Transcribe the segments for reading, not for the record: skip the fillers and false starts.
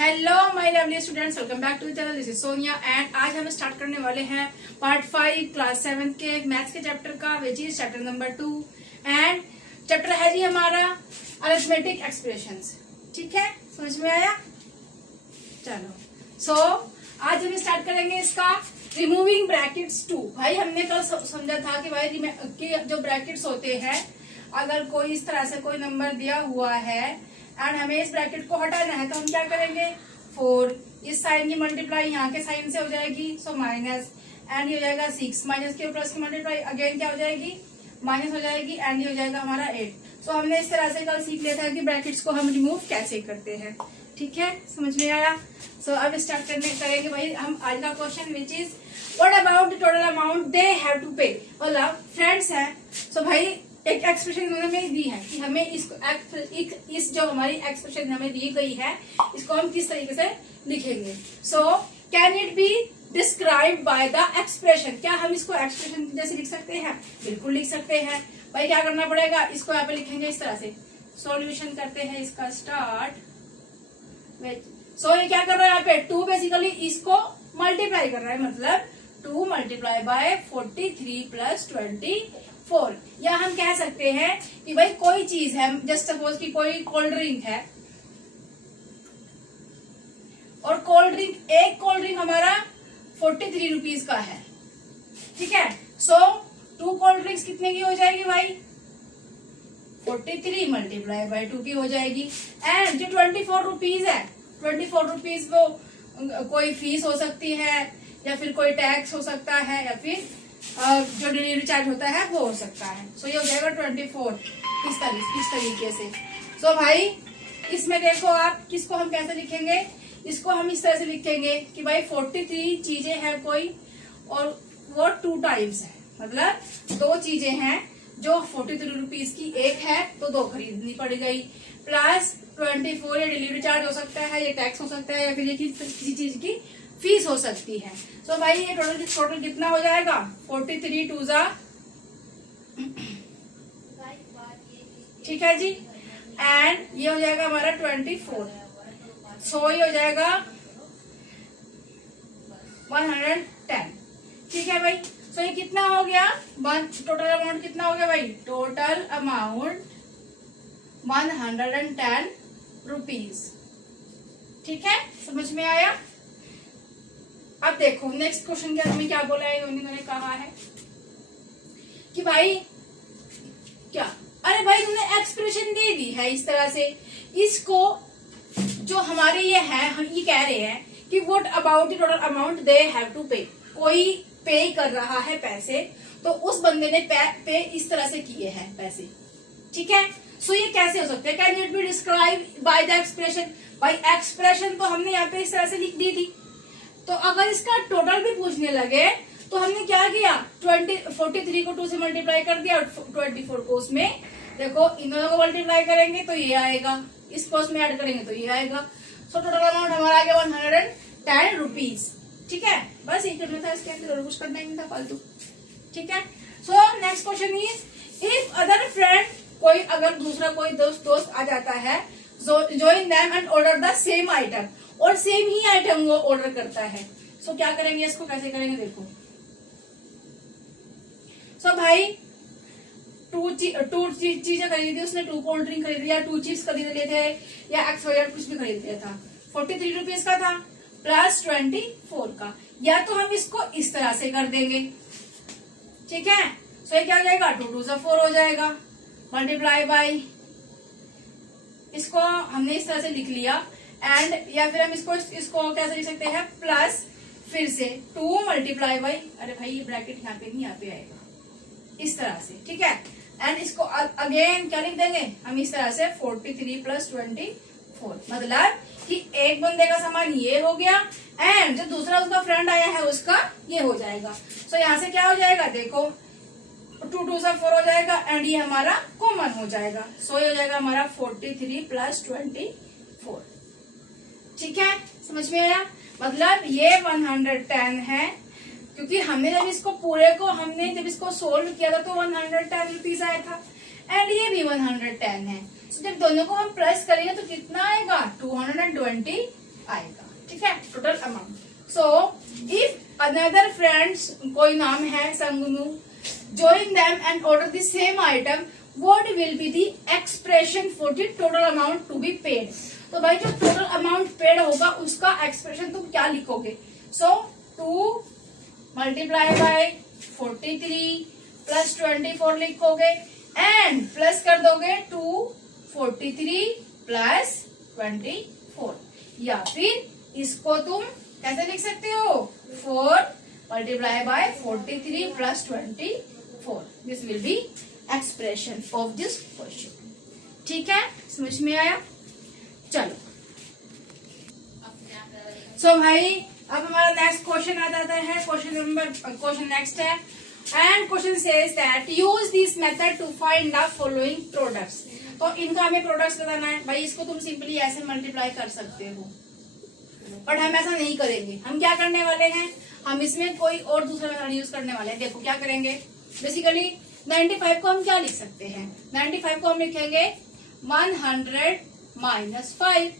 Hello my lovely students, welcome back to the channel. This is Sonia and आज हम start करने वाले हैं पार्ट 5 क्लास 7 के मैथ्स के चैप्टर का, which is chapter number 2 and chapter है जी हमारा अरिथमेटिक एक्सप्रेशंस। ठीक है, समझ में आया? चलो आज हम स्टार्ट करेंगे इसका रिमूविंग ब्रैकेट्स 2। भाई हमने कल समझा था कि भाई कि जो ब्रैकेट्स होते हैं, अगर कोई इस तरह से कोई नंबर दिया हुआ है एंड हमें इस ब्रैकेट को हटाना है तो हम क्या करेंगे, 4 इस साइन की मल्टीप्लाई यहाँ के साइन से हो जाएगी, सो माइनस, एंड ये हो जाएगा 6 माइनस के प्लस की मल्टीप्लाई अगेन क्या हो जाएगी, माइनस हो जाएगी, एंड ये हो जाएगा हमारा 8। सो हमने इस तरह से कल सीख लिया था कि ब्रैकेट्स को हम रिमूव कैसे करते हैं। ठीक है, समझ में आया? सो अब स्टार्ट करेंगे भाई हम आज का question, which is what about the total amount they have to pay. मतलब फ्रेंड्स है, सो भाई एक एक्सप्रेशन उन्होंने दी है कि हमें इसको इस जो हमारी एक्सप्रेशन हमें दी गई है इसको हम किस तरीके से लिखेंगे। So can it be describe by the expression. क्या हम इसको एक्सप्रेशन जैसे लिख सकते हैं? बिल्कुल लिख सकते हैं। भाई क्या करना पड़ेगा, इसको यहाँ पे लिखेंगे इस तरह से। सॉल्यूशन करते हैं इसका स्टार्ट। सो ये क्या कर रहा है यहाँ पे, 2 बेसिकली इसको मल्टीप्लाई कर रहा है, मतलब 2 मल्टीप्लाई बाय 43 प्लस 24। या हम कह सकते हैं कि भाई कोई चीज है, जस्ट सपोज कि कोई कोल्ड ड्रिंक है और एक कोल्ड ड्रिंक हमारा 43 रुपीज का है। ठीक है, सो 2 कोल्ड ड्रिंक्स कितने की हो जाएगी भाई, 43 मल्टीप्लाई बाय 2 की हो जाएगी। एंड जो 24 रुपीज है, 24 रुपीज वो कोई फीस हो सकती है, या फिर कोई टैक्स हो सकता है, या फिर जो डिलीवरी चार्ज होता है वो हो सकता है। सो ये हो जाएगा 24 इस तरीके से। सो भाई इसमें देखो आप, किसको हम कैसे लिखेंगे, इसको हम इस तरह से लिखेंगे कि भाई 43 चीजें हैं कोई, और वो 2 टाइम्स है, मतलब 2 चीजें हैं जो 43 रुपीज की, एक है तो 2 खरीदनी पड़ गई, प्लस 24 ये डिलीवरी चार्ज हो सकता है, ये टैक्स हो सकता है, या फिर ये किसी चीज की फीस हो सकती है। सो भाई ये टोटल कितना हो जाएगा, 43 2 जा, ठीक है जी, एंड ये हो जाएगा हमारा 24। सो ये हो जाएगा 110। ठीक है भाई, सो ये कितना हो गया, टोटल अमाउंट कितना हो गया भाई, टोटल अमाउंट 110 रुपीज। ठीक है, समझ में आया? अब देखो नेक्स्ट क्वेश्चन के हमें क्या बोला है, उन्होंने कहा है कि भाई क्या, अरे भाई तुमने एक्सप्रेशन दे दी है इस तरह से, इसको जो हमारे ये है, हम ये कह रहे हैं कि what about the total amount they have to pay. कोई पे कर रहा है पैसे, तो उस बंदे ने पे इस तरह से किए हैं पैसे। ठीक है, सो ये कैसे हो सकता है, can it be describe by the expression. भाई एक्सप्रेशन तो हमने यहाँ पे इस तरह से लिख दी थी, तो अगर इसका टोटल भी पूछने लगे तो हमने क्या किया, 43 को 2 से मल्टीप्लाई कर दिया, 24 को उसमें देखो इन दोनों को मल्टीप्लाई करेंगे तो ये आएगा, इसको उसमें ऐड करेंगे तो ये आएगा। सो टोटल अमाउंट हमारा आ गया 110 रुपीज। ठीक है, बस ये करना था, इसके अंदर और कुछ करना नहीं था फालतू। ठीक है, so next question is, if other friend, कोई अगर दूसरा कोई दोस्त आ जाता है, join them and order the same item, और सेम ही आइटम वो ऑर्डर करता है, सो क्या करेंगे, इसको कैसे करेंगे देखो। सो भाई 2 चीजें खरीदी उसने, 2 कोल्ड ड्रिंक खरीदी, या 2 चिप्स खरीद लिए थे, या एक्स कुछ भी खरीद लिया था, 43 रुपीज का था प्लस 24 का। या तो हम इसको इस तरह से कर देंगे, ठीक है, सो ये क्या हो जाएगा, 2 2 4 हो जाएगा, मल्टीप्लाई बाई, इसको हमने इस तरह से लिख लिया, एंड या फिर हम इसको कैसे लिख सकते हैं, प्लस फिर से 2 मल्टीप्लाई बाई, अरे भाई ये ब्रैकेट यहाँ पे नहीं, यहाँ पे आएगा इस तरह से। ठीक है, एंड इसको अगेन क्या लिख देंगे हम इस तरह से, 43 प्लस 24, मतलब कि एक बंदे का सामान ये हो गया एंड जो दूसरा उसका फ्रेंड आया है उसका ये हो जाएगा। सो यहाँ से क्या हो जाएगा, देखो 2 2 से 4 हो जाएगा, एंड ये हमारा कॉमन हो जाएगा। सो ये हो जाएगा हमारा 43 प्लस 24। ठीक है, समझ में आया? मतलब ये 110 है, क्योंकि हमने जब इसको पूरे को जब इसको सोल्व किया था तो 110 रुपीज आया था, एंड ये भी 110 है। तो जब दोनों को हम प्लस करेंगे तो कितना आएगा, 220 आएगा, ठीक है, total amount. So if another friends, कोई नाम है संगनू, join them and order the same item, what will be the expression for the total amount to be paid? तो भाई जो टोटल अमाउंट पेड होगा उसका एक्सप्रेशन तुम क्या लिखोगे? सो 2 मल्टीप्लाई बाय 43 प्लस 24 लिखोगे एंड प्लस कर दोगे 243 प्लस 24, या फिर इसको तुम कैसे लिख सकते हो? 4 multiply by 43 plus 24, this will be expression of this question. ठीक है, समझ में आया? चलो सो भाई अब हमारा नेक्स्ट क्वेश्चन आ जाता है। क्वेश्चन नेक्स्ट है and question says that use this method to find the following products. तो इनका हमें प्रोडक्ट्स बताना है। भाई इसको तुम सिंपली ऐसे मल्टीप्लाई कर सकते हो, बट हम ऐसा नहीं करेंगे। हम क्या करने वाले हैं, हम इसमें कोई और दूसरा मेथड यूज करने वाले हैं। देखो क्या करेंगे, बेसिकली 95 को हम क्या लिख सकते हैं? 95 को हम लिखेंगे 100 माइनस 5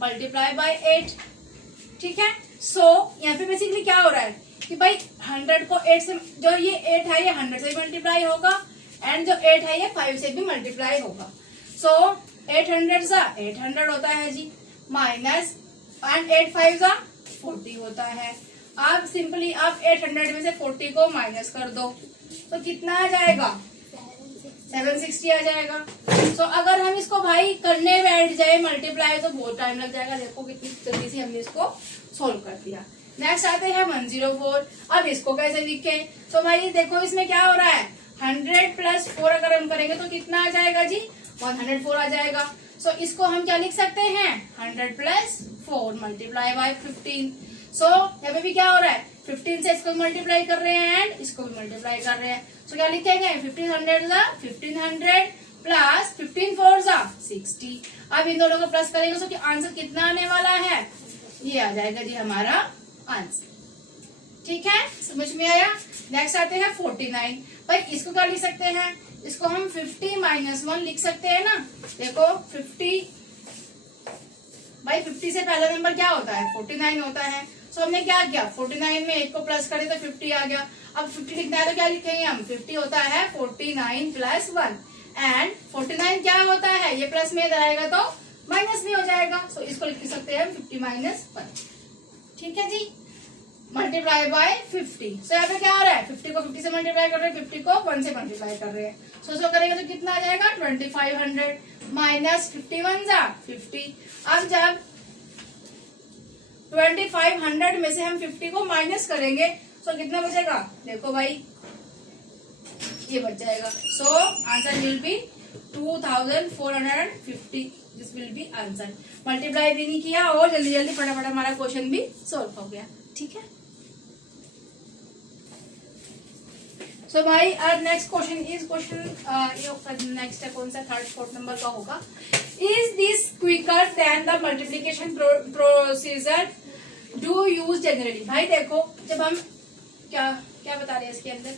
मल्टीप्लाई बाय 8। ठीक है, सो यहाँ पे बेसिकली क्या हो रहा है कि भाई 100 को 8 से, जो ये 8 है ये 100 से मल्टीप्लाई होगा एंड जो 8 है ये 5 से भी मल्टीप्लाई होगा। सो 800 सा 800 होता है जी, माइनस एंड 8 5 सा 40 होता है। आप सिंपली आप 800 में से 40 को माइनस कर दो तो कितना आ जाएगा? 760 आ जाएगा। सो अगर हम इसको भाई करने बैठ जाए मल्टीप्लाई तो बहुत टाइम लग जाएगा। देखो कितनी जल्दी से हमने इसको सोल्व कर दिया। नेक्स्ट आते हैं 104। अब इसको कैसे लिखे? तो भाई देखो इसमें क्या हो रहा है, 100 प्लस 4 अगर हम करेंगे तो कितना आ जाएगा जी? 104 आ जाएगा। सो इसको हम क्या लिख सकते हैं? 100 प्लस 4 मल्टीप्लाई बाय 15। सो यहाँ पे भी क्या हो रहा है, 15 से इसको मल्टीप्लाई कर रहे हैं एंड इसको भी मल्टीप्लाई कर रहे हैं। सो क्या लिखेंगे? 1500 प्लस 15 4 60। अब इन दोनों को प्लस करेंगे तो आंसर कितना आने वाला है? ये आ जाएगा जी हमारा आंसर। ठीक है, समझ में आया? नेक्स्ट आते हैं 49। भाई इसको क्या लिख सकते हैं? इसको हम 50 माइनस 1 लिख सकते हैं ना। देखो 50, भाई 50 से पहला नंबर क्या होता है? 49 होता है। सो हमने क्या किया, 49 में 1 को प्लस करे तो 50 आ गया। अब 50 लिखना है तो क्या लिखेंगे हम? 50 होता है 49 प्लस 1 एंड 49 क्या होता है, ये प्लस में इधर आएगा तो माइनस भी हो जाएगा। सो इसको लिख सकते हैं 50 माइनस 1। ठीक है जी, मल्टीप्लाई बाय 50। सो यहाँ पे क्या हो रहा है, 50 को 50 से मल्टीप्लाई कर रहे हैं, 50 को 1 से मल्टीप्लाई कर रहे हैं। सो करेंगे तो कितना आ जाएगा? 2500 माइनस 51 50। अब जब 2500 में से हम 50 को माइनस करेंगे तो कितना बचेगा? देखो भाई ये बच जाएगा। So answer will be 2450। This will be answer. Multiply भी नहीं किया और जल्दी जल्दी फटाफट हमारा क्वेश्चन भी सॉल्व हो गया। ठीक है, सो भाई आज next question is question next है कौन सा, 3rd 4th नंबर का होगा। Is this quicker than the multiplication procedure do use generally? भाई देखो जब हम क्या क्या बता रहे हैं इसके अंदर,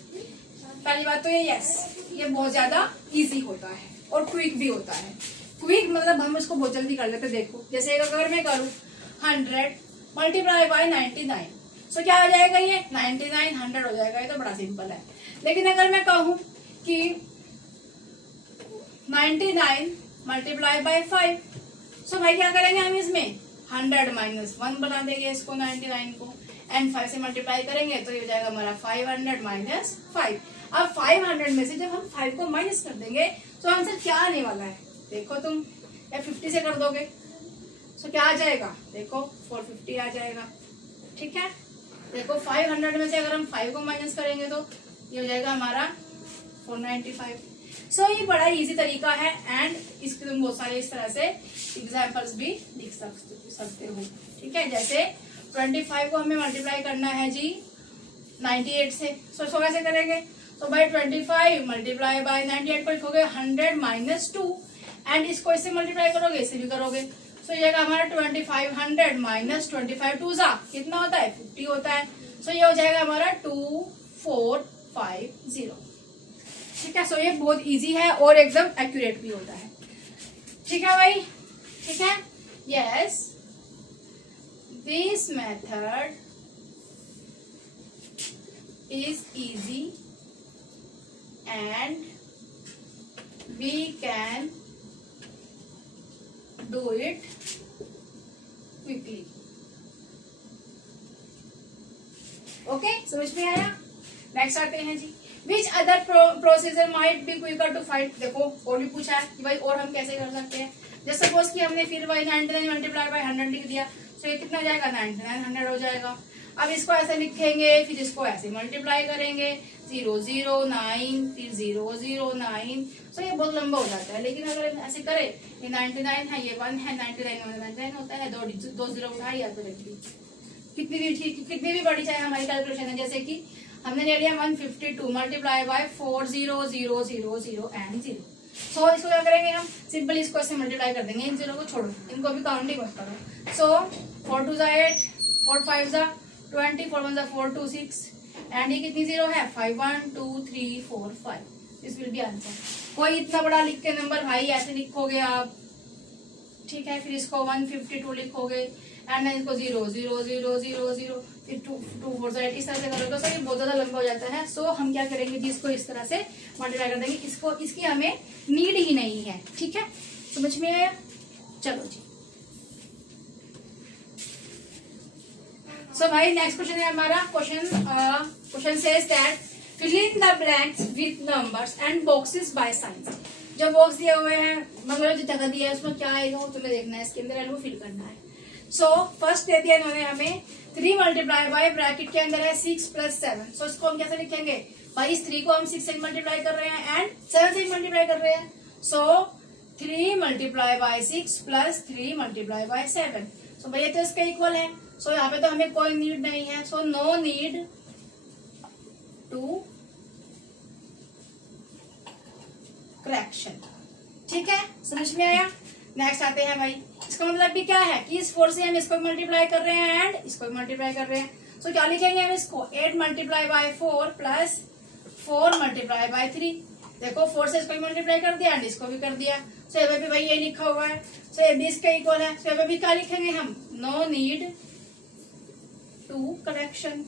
पहली बात तो ये यस, ये बहुत ज्यादा इजी होता है और क्विक भी होता है। क्विक मतलब हम इसको बहुत जल्दी कर लेते। देखो जैसे अगर मैं करूँ 100 मल्टीप्लाई बाय 99, सो क्या हो जाएगा? ये 99 100 हो जाएगा। ये तो बड़ा सिंपल है। लेकिन अगर मैं कहूं कि 99 मल्टीप्लाई बाय 5, सो भाई क्या करेंगे हम इसमें 100 माइनस 1 बना देंगे इसको 99 को एंड 5 से मल्टीप्लाई करेंगे तो ये हो जाएगा हमारा 500 माइनस 5। अब 500 में से जब हम 5 को माइनस कर देंगे तो आंसर क्या आने वाला है? देखो तुम या 50 से कर दोगे तो क्या आ जाएगा? देखो 450 आ जाएगा। ठीक है, देखो 500 में से अगर हम 5 को माइनस करेंगे तो ये हो जाएगा हमारा 495। सो ये बड़ा इजी तरीका है एंड इसके तुम बहुत सारे इस तरह से एग्जाम्पल्स भी लिख सकते हो। ठीक है, जैसे 25 को हमें मल्टीप्लाई करना है जी 98 से। सो कैसे करेंगे? तो भाई 25 मल्टीप्लाई बाय 98 को लिखोगे 100 माइनस 2 एंड इसको इससे मल्टीप्लाई करोगे, इससे भी करोगे। सो ये जाएगा हमारा 2500 माइनस 25 2 कितना होता है? 50 होता है। सो ये हो जाएगा हमारा 2450। ठीक है, सो ये बहुत इजी है और एकदम एक्यूरेट भी होता है। ठीक है भाई, ठीक है, yes this method is easy and we can do it quickly. Okay, समझ में आया? नेक्स्ट आते हैं जी, which other procedure might be quicker to find. देखो और भी पूछा है कि भाई और हम कैसे कर सकते हैं। जैसे सपोज कि हमने फिर वही 99 मल्टीप्लाई बाय 100 लिख दिया, तो ये कितना जाएगा 99 100 हो जाएगा। अब इसको ऐसे लिखेंगे, फिर इसको ऐसे मल्टीप्लाई करेंगे 009 फिर 009, तो ये बहुत लंबा हो जाता है। लेकिन अगर हम ऐसे करें, ये 99 है, ये 1 है, 99 होता है, दो जीरो उठाई या तो रख दी, कितनी भी बड़ी चाहे हमारी कैलकुलेशन है। जैसे कि हमने ले लिया 152 मल्टीप्लाई बाय 4000 एंड 0। सो इसको क्या करेंगे हम, सिंपल इसको ऐसे मल्टीप्लाई कर देंगे, इन जीरो को छोड़ो, इनको भी काउंट ही मत करो। सो 4 2 8, 4 5 20, 4 1 4 2 6 एंड ये कितनी जीरो है 5 1 2 3 4 5। This will be answer. कोई इतना बड़ा लिख के नंबर भाई ऐसे लिखोगे आप, ठीक है, फिर इसको 152 लिखोगे एंड देन इसको 0 0 0 0 0 फिर 2 4 8 इस तरह से करोगे तो ये बहुत ज्यादा लंबा हो जाता है। सो हम क्या करेंगे जी, इसको इस तरह से मल्टीप्लाई कर देंगे, इसको इसकी हमें नीड ही नहीं है। ठीक है, समझ में आया? चलो जी। सो भाई नेक्स्ट क्वेश्चन है हमारा, question says that fill in the blanks with numbers and boxes by signs. जो बॉक्स दिए हुए हैं, मतलब जो जगह दिया है उसमें क्या आएगा वो तुम्हें देखना है, इसके अंदर एंड वो फिल करना है। सो फर्स्ट दे दिया इन्होंने हमें 3 मल्टीप्लाई बाय ब्रैकेट के अंदर है 6 + 7। सो इसको हम कैसे लिखेंगे भाई, इस 3 को हम 6 से मल्टीप्लाई कर रहे हैं एंड 7 से मल्टीप्लाई कर रहे हैं। सो 3 multiply by 6 plus 3 multiply by 7। सो भैया तो इसके इक्वल है। सो यहाँ पे तो हमें कोई नीड नहीं है, so no need to correction. ठीक है, समझ में आया? नेक्स्ट आते हैं भाई, इसका मतलब भी क्या है कि इस 4 से हम इसको मल्टीप्लाई कर रहे हैं एंड इसको मल्टीप्लाई कर रहे हैं। सो क्या लिखेंगे हम इसको, 8 multiply by 4 plus 4 multiply by 3। देखो 4 से इसको मल्टीप्लाई कर दिया एंड इसको भी कर दिया। सो यहाँ पे भाई ये लिखा हुआ है, सो ये भी इसके इक्वल है। सो यहाँ पे भी क्या लिखेंगे हम, नो नीड टू करेक्शन।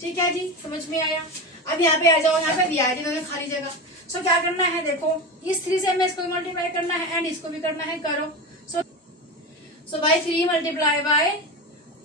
ठीक है जी, समझ में आया? अब यहाँ पे आ जाओ, यहाँ पे दिया है जिन्होंने खाली जगह। सो क्या करना है, देखो इस 3 से हमें इसको मल्टीप्लाई करना है एंड इसको भी करना है, करो। सो भाई 3 multiply by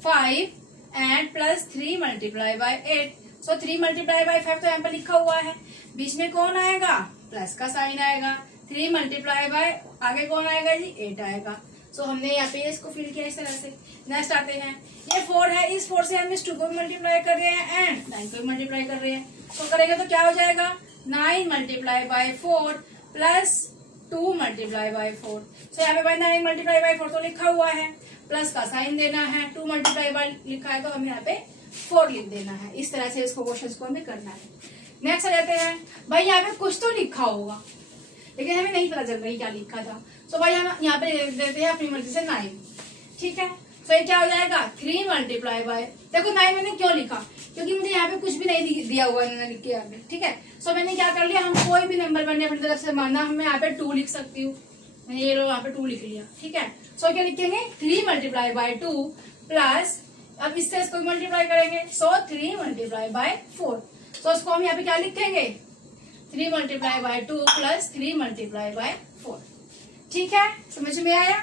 5 and plus 3 multiply by 8। So 3 multiply by 5 तो यहाँ पर लिखा हुआ है, बीच में कौन आएगा, प्लस का साइन आएगा। 3 मल्टीप्लाई बाय आगे कौन आएगा जी, 8 आएगा। सो हमने यहाँ पे इसको फिल किया इस तरह से। नेक्स्ट आते हैं, ये 4 है, इस 4 से हम इस 2 को मल्टीप्लाई कर रहे हैं एंड 9 को मल्टीप्लाई कर रहे हैं। तो करेंगे तो क्या हो जाएगा, 9 multiply by 4 plus 2 multiply by 4। सो यहाँ पे भाई 9 मल्टीप्लाई बाय 4 तो लिखा हुआ है, प्लस का साइन देना है, 2 मल्टीप्लाई बाय लिखा है तो हमें यहाँ पे 4 लिख देना है। इस तरह से इसको क्वेश्चन को हमें करना है। नेक्स्ट आ जाते हैं, भाई यहाँ पे कुछ तो लिखा होगा लेकिन हमें नहीं पता चल रही क्या लिखा था। सो भाई हम यहाँ पे देते हैं अपनी मर्जी से 9। ठीक है, तो ये क्या हो जाएगा, 3 मल्टीप्लाई बाय, देखो 9 मैंने क्यों लिखा, क्योंकि मुझे यहाँ पे कुछ भी नहीं दिया हुआ है लिख के यहाँ पे। ठीक है, सो मैंने क्या कर लिया, हम कोई भी नंबर मैंने अपनी तरफ से माना, मैं यहाँ पे 2 लिख सकती हूँ, मैंने ये लोग यहाँ पे 2 लिख लिया। ठीक है, सो क्या लिखेंगे, 3 मल्टीप्लाई बाय 2 प्लस, अब इससे इसको मल्टीप्लाई करेंगे, सो 3 मल्टीप्लाई बाय 4। सो इसको हम यहाँ पे क्या लिखेंगे, 3 multiply by 2 plus 3 multiply by 4। ठीक है, समझ में आया?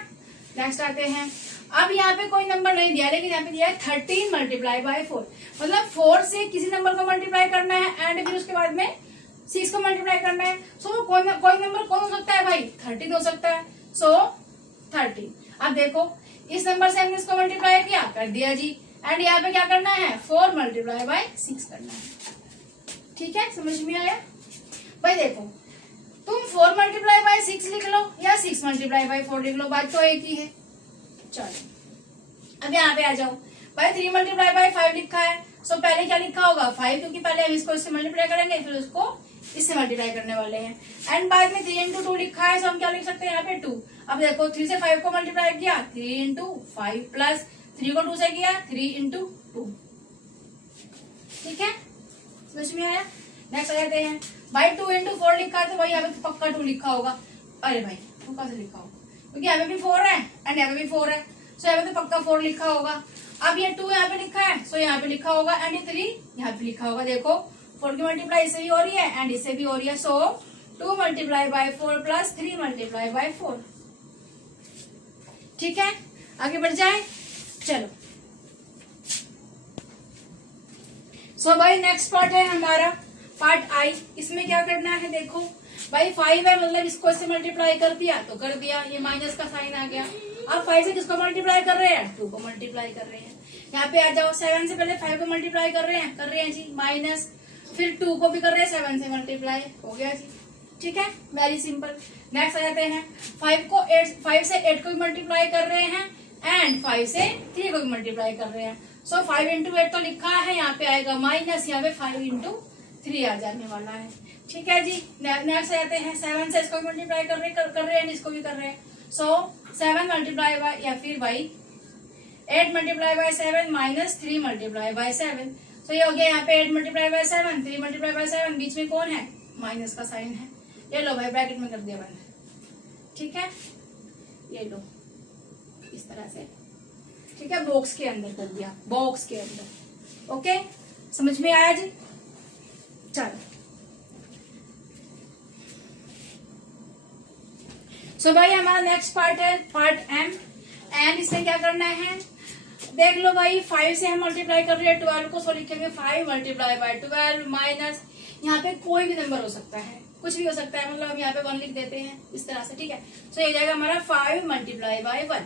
नेक्स्ट आते हैं, अब यहाँ पे कोई नंबर नहीं दिया लेकिन यहाँ पे दिया है 13 मल्टीप्लाई बाय 4। मतलब 4 से किसी नंबर को मल्टीप्लाई करना है एंड फिर उसके बाद में 6 को मल्टीप्लाई करना है। सो कोई नंबर कौन हो सकता है भाई, 13 हो सकता है। सो 13। अब देखो इस नंबर से हमने इसको मल्टीप्लाई किया, कर दिया जी, एंड यहाँ पे क्या करना है, 4 मल्टीप्लाई बाय 6 करना है। ठीक है, समझ में आया? भाई देखो तुम 4 मल्टीप्लाई बाय 6 लिख लो या 6 मल्टीप्लाई बाय 4 लिख लो, बात तो एक ही है। चलो अब यहाँ पे आ जाओ, भाई 3 मल्टीप्लाई बाय 5 लिखा है। सो पहले क्या लिखा होगा, 5, क्योंकि पहले हम इसको इससे मल्टीप्लाई करेंगे फिर उसको इससे मल्टीप्लाई करने वाले हैं। एंड बाद में 3 इंटू 2 लिखा है, सो हम क्या लिख सकते हैं यहाँ पे 2। अब देखो 3 से 5 को मल्टीप्लाई किया, 3 इंटू 5 प्लस 3 को 2 से किया, 3 इंटू 2। ठीक है, समझ में आया? नेक्स्ट आ जाते हैं, भाई 2 इंटू 4 लिखा है तो भाई यहाँ पे पक्का 2 लिखा होगा। अरे भाई तो कैसे लिखा होगा, क्योंकि यहाँ पे भी 4 है एंड यहाँ पे भी 4 है, सो यहाँ पे तो पक्का 4 लिखा होगा। अब ये 2 यहाँ पे लिखा है, सो यहाँ पे लिखा होगा, एंड ये 3 यहाँ पे लिखा होगा। देखो 4 की मल्टीप्लाई इससे भी हो रही है एंड इससे भी हो रही है, सो 2 multiply by 4 plus 3 multiply by 4। ठीक है, आगे बढ़ जाए, चलो। सो भाई नेक्स्ट पार्ट है हमारा पार्ट आई। इसमें क्या करना है, देखो भाई 5 है, मतलब इसको इससे मल्टीप्लाई कर दिया तो कर दिया, ये माइनस का साइन आ गया। अब 5 से किसको मल्टीप्लाई कर रहे हैं, 2 को मल्टीप्लाई कर रहे हैं। यहाँ पे आ जाओ, 7 से पहले 5 को मल्टीप्लाई कर रहे हैं जी, माइनस, फिर 2 को भी कर रहे हैं 7 से मल्टीप्लाई, हो गया जी। ठीक है, वेरी सिंपल। नेक्स्ट आ जाते हैं, 5 से 8 को भी मल्टीप्लाई कर रहे हैं एंड 5 से 3 को भी मल्टीप्लाई कर रहे हैं। सो 5 इंटू 8 तो लिखा है, यहाँ पे आएगा माइनस, यहाँ पे 5 इंटू 3 आ जाने वाला है। ठीक है जी, नेक्स्ट आते हैं, 7 से इसको भी मल्टीप्लाई कर रहे हैं इसको भी कर रहे हैं। सो 7 मल्टीप्लाई बाय, या फिर by 8 multiply by 7 minus 3 multiply by 7। सो ये हो गया, यहाँ पे 8 मल्टीप्लाई बाय 7, 3 मल्टीप्लाई बाय 7, बीच में कौन है, माइनस का साइन है। ये लो भाई, ब्रैकेट में कर दिया मैंने। ठीक है, ये लो इस तरह से। ठीक है, बॉक्स के अंदर कर दिया, बॉक्स के अंदर। ओके, समझ में आया जी। चलो, सो भाई हमारा नेक्स्ट पार्ट है पार्ट एम, एंड इसमें क्या करना है, देख लो भाई 5 से हम मल्टीप्लाई कर रहे हैं 12 को, सो लिखेंगे 5 मल्टीप्लाई बाय 12 माइनस, यहाँ पे कोई भी नंबर हो सकता है, कुछ भी हो सकता है, मतलब हम यहाँ पे 1 लिख देते हैं इस तरह से। ठीक है, सो ये जाएगा हमारा 5 मल्टीप्लाई बाय 1।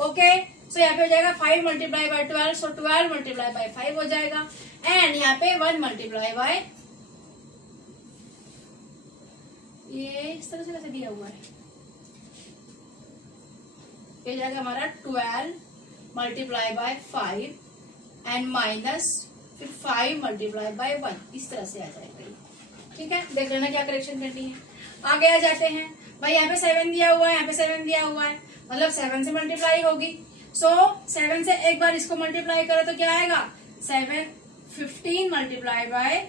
ओके, सो यहाँ पे हो जाएगा 5 multiply by 12, so 12 multiply by 5 हो जाएगा, एंड यहाँ पे 1 मल्टीप्लाई बाय, ये इस तरह से कैसे दिया हुआ है, ये जाएगा हमारा 12 मल्टीप्लाई बाय 5 एंड माइनस फिर 5 मल्टीप्लाई बाय 1, इस तरह से आ जाएगा। ठीक है, देख लेना क्या करेक्शन करनी है। आगे आ जाते हैं भाई, यहाँ पे 7 दिया हुआ है, यहाँ पे 7 दिया हुआ है, मतलब 7 से मल्टीप्लाई होगी। सो 7 से एक बार इसको मल्टीप्लाई करो तो क्या आएगा, 15 मल्टीप्लाई बाय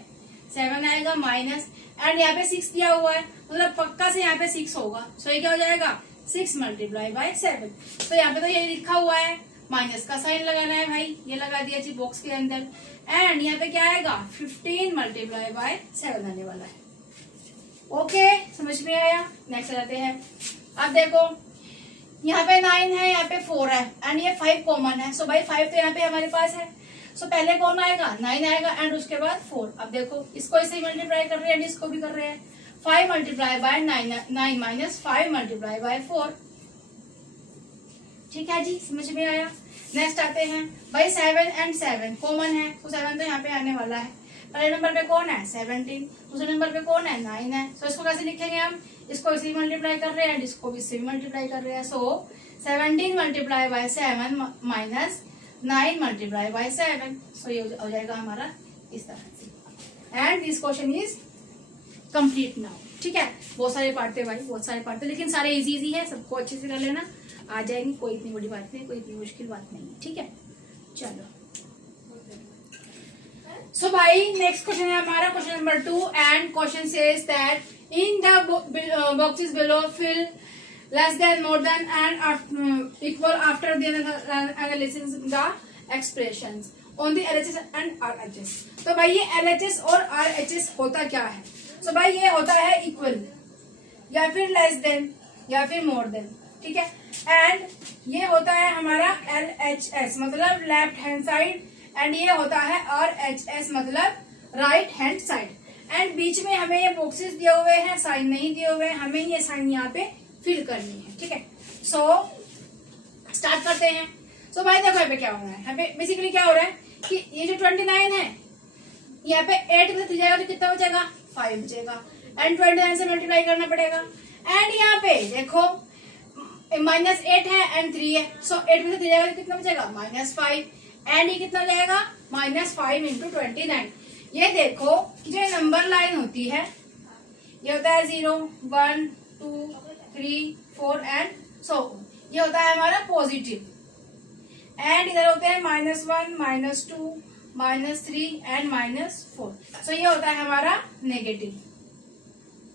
7 आएगा माइनस, एंड यहाँ पे 6 दिया हुआ है, मतलब पक्का से यहाँ पे 6 होगा। सो ये क्या हो जाएगा, 6 मल्टीप्लाई बाय 7। तो यहाँ पे तो ये लिखा हुआ है, माइनस का साइन लगाना है भाई, ये लगा दिया जी बॉक्स के अंदर, एंड यहाँ पे क्या आएगा, 15 मल्टीप्लाई बाय 7 आने वाला है। ओके, समझ में आया। नेक्स्ट आते हैं, अब देखो यहाँ पे 9 है, यहाँ पे 4 है, एंड ये 5 कॉमन है। सो भाई 5 तो यहाँ पे हमारे पास है, सो पहले कौन आएगा, 9 आएगा, एंड उसके बाद 4। अब देखो इसको इसे मल्टीप्लाई कर रहे हैं, इसको भी कर रहे हैं, 5 multiply by 9 minus 5 multiply by 4। ठीक है जी, समझ में आया। नेक्स्ट आते हैं भाई, 7 एंड 7 कॉमन है, तो 7 तो यहाँ पे आने वाला है। पहले नंबर पे कौन है, 17, दूसरे नंबर पे कौन है, 9 है। सो इसको कैसे लिखेंगे हम, इसको इसी मल्टीप्लाई कर रहे हैं, इसको भी इससे मल्टीप्लाई कर रहे हैं। सो 17 multiply by 7 minus 9 multiply by 7। सो ये हो जाएगा हमारा इस तरह से, and this question is complete now. ठीक है, बहुत सारे पार्ट थे भाई, बहुत सारे पार्ट थे, लेकिन सारे इजी है, सबको अच्छे से कर लेना, आ जाएंगे, कोई इतनी बड़ी बात नहीं, कोई इतनी मुश्किल बात नहीं है। ठीक है, चलो। सो भाई नेक्स्ट क्वेश्चन है हमारा question number 2, and question says that in the boxes below fill less than more than and equal after the analysis the expressions on the LHS and RHS। तो भाई ये LHS और RHS होता क्या है, so भाई ये होता है इक्वल या फिर लेस देन या फिर मोर देन। ठीक है, एंड ये होता है हमारा LHS मतलब लेफ्ट हैंड साइड, एंड ये होता है RHS मतलब राइट हैंड साइड, एंड बीच में हमें ये बॉक्सेस दिए हुए हैं, साइन नहीं दिए हुए हैं, हमें ये साइन यहाँ पे फिल करनी है। ठीक है, सो स्टार्ट करते हैं। सो भाई देखो यहाँ पे क्या हो रहा है, यहाँ पे बेसिकली क्या हो रहा है कि ये जो 29 है, यहाँ पे 8 में 3 जाएगा तो कितना बचेगा, 5 बचेगा, एंड 29 से मल्टीप्लाई करना पड़ेगा, एंड यहाँ पे देखो -8 है एंड 3 है, सो 8 में से 3 जाएगा तो कितना बचेगा, -5, एंड ये कितना हो जाएगा, -5 इंटू 29। ये देखो जो नंबर लाइन होती है, ये होता है 0, 1, 2, 3, 4 एंड सो ये होता है हमारा पॉजिटिव, एंड इधर होते हैं -1, -2, -3 एंड -4। सो ये होता है हमारा नेगेटिव।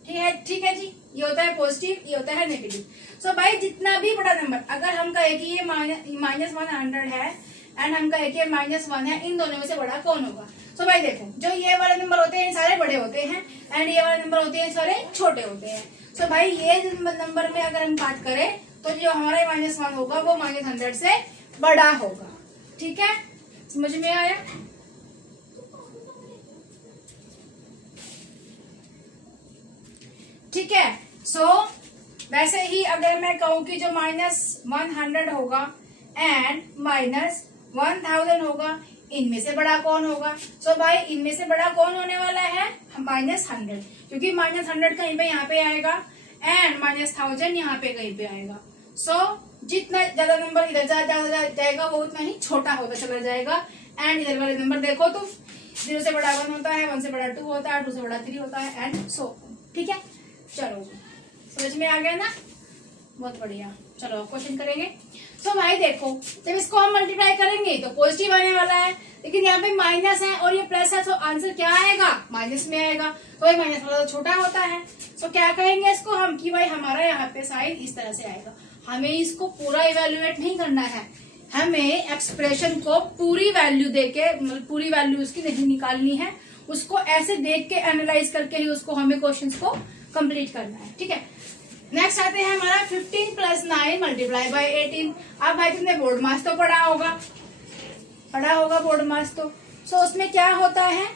ठीक है जी, ये होता है पॉजिटिव, ये होता है नेगेटिव। सो भाई जितना भी बड़ा नंबर, अगर हम कहे कि ये -100 है एंड हम कहे कि ये -1 है, इन दोनों में से बड़ा कौन होगा? सो भाई देखो, जो ये वाले नंबर होते हैं सारे बड़े होते हैं एंड ये वाले नंबर होते हैं सारे छोटे होते हैं। सो भाई ये नंबर में अगर हम बात करें तो जो हमारा -1 होगा वो -100 से बड़ा होगा। ठीक है, समझ में आया? ठीक है। सो वैसे ही अगर मैं कहूं कि जो -100 होगा एंड -1000 होगा, इनमें से बड़ा कौन होगा? सो भाई इनमें से बड़ा कौन होने वाला है? -100, क्योंकि -100 कहीं पे यहाँ पे आएगा एंड -1000 यहाँ पे कहीं पे आएगा। सो जितना ज्यादा नंबर इधर जाएगा वो उतना ही छोटा होता चला जाएगा। एंड इधर वाले नंबर देखो तुम, 0 से बड़ा 1 होता है, 1 से बड़ा 2 होता है, 2 से बड़ा 3 होता है एंड सो। ठीक है, चलो समझ में आ गया ना? बहुत बढ़िया। चलो क्वेश्चन करेंगे। तो भाई देखो, जब इसको हम मल्टीप्लाई करेंगे तो पॉजिटिव आने वाला है, लेकिन यहाँ पे माइनस है और ये प्लस है, तो आंसर क्या आएगा? माइनस में आएगा। तो ये माइनस वाला तो छोटा होता है, तो क्या कहेंगे इसको हम कि भाई हमारा यहाँ पे साइन इस तरह से आएगा। हमें इसको पूरा इवेल्युएट नहीं करना है, हमें एक्सप्रेशन को पूरी वैल्यू देके, मतलब पूरी वैल्यू उसकी नहीं निकालनी है, उसको ऐसे देख के एनालाइज करके ही उसको हमें क्वेश्चन को कंप्लीट करना है। ठीक है, नेक्स्ट आते हैं हमारा 15 + 9 × 18। अब भाई तुमने बोर्ड मास तो पढ़ा होगा बोर्ड मास तो। सो उसमें क्या होता है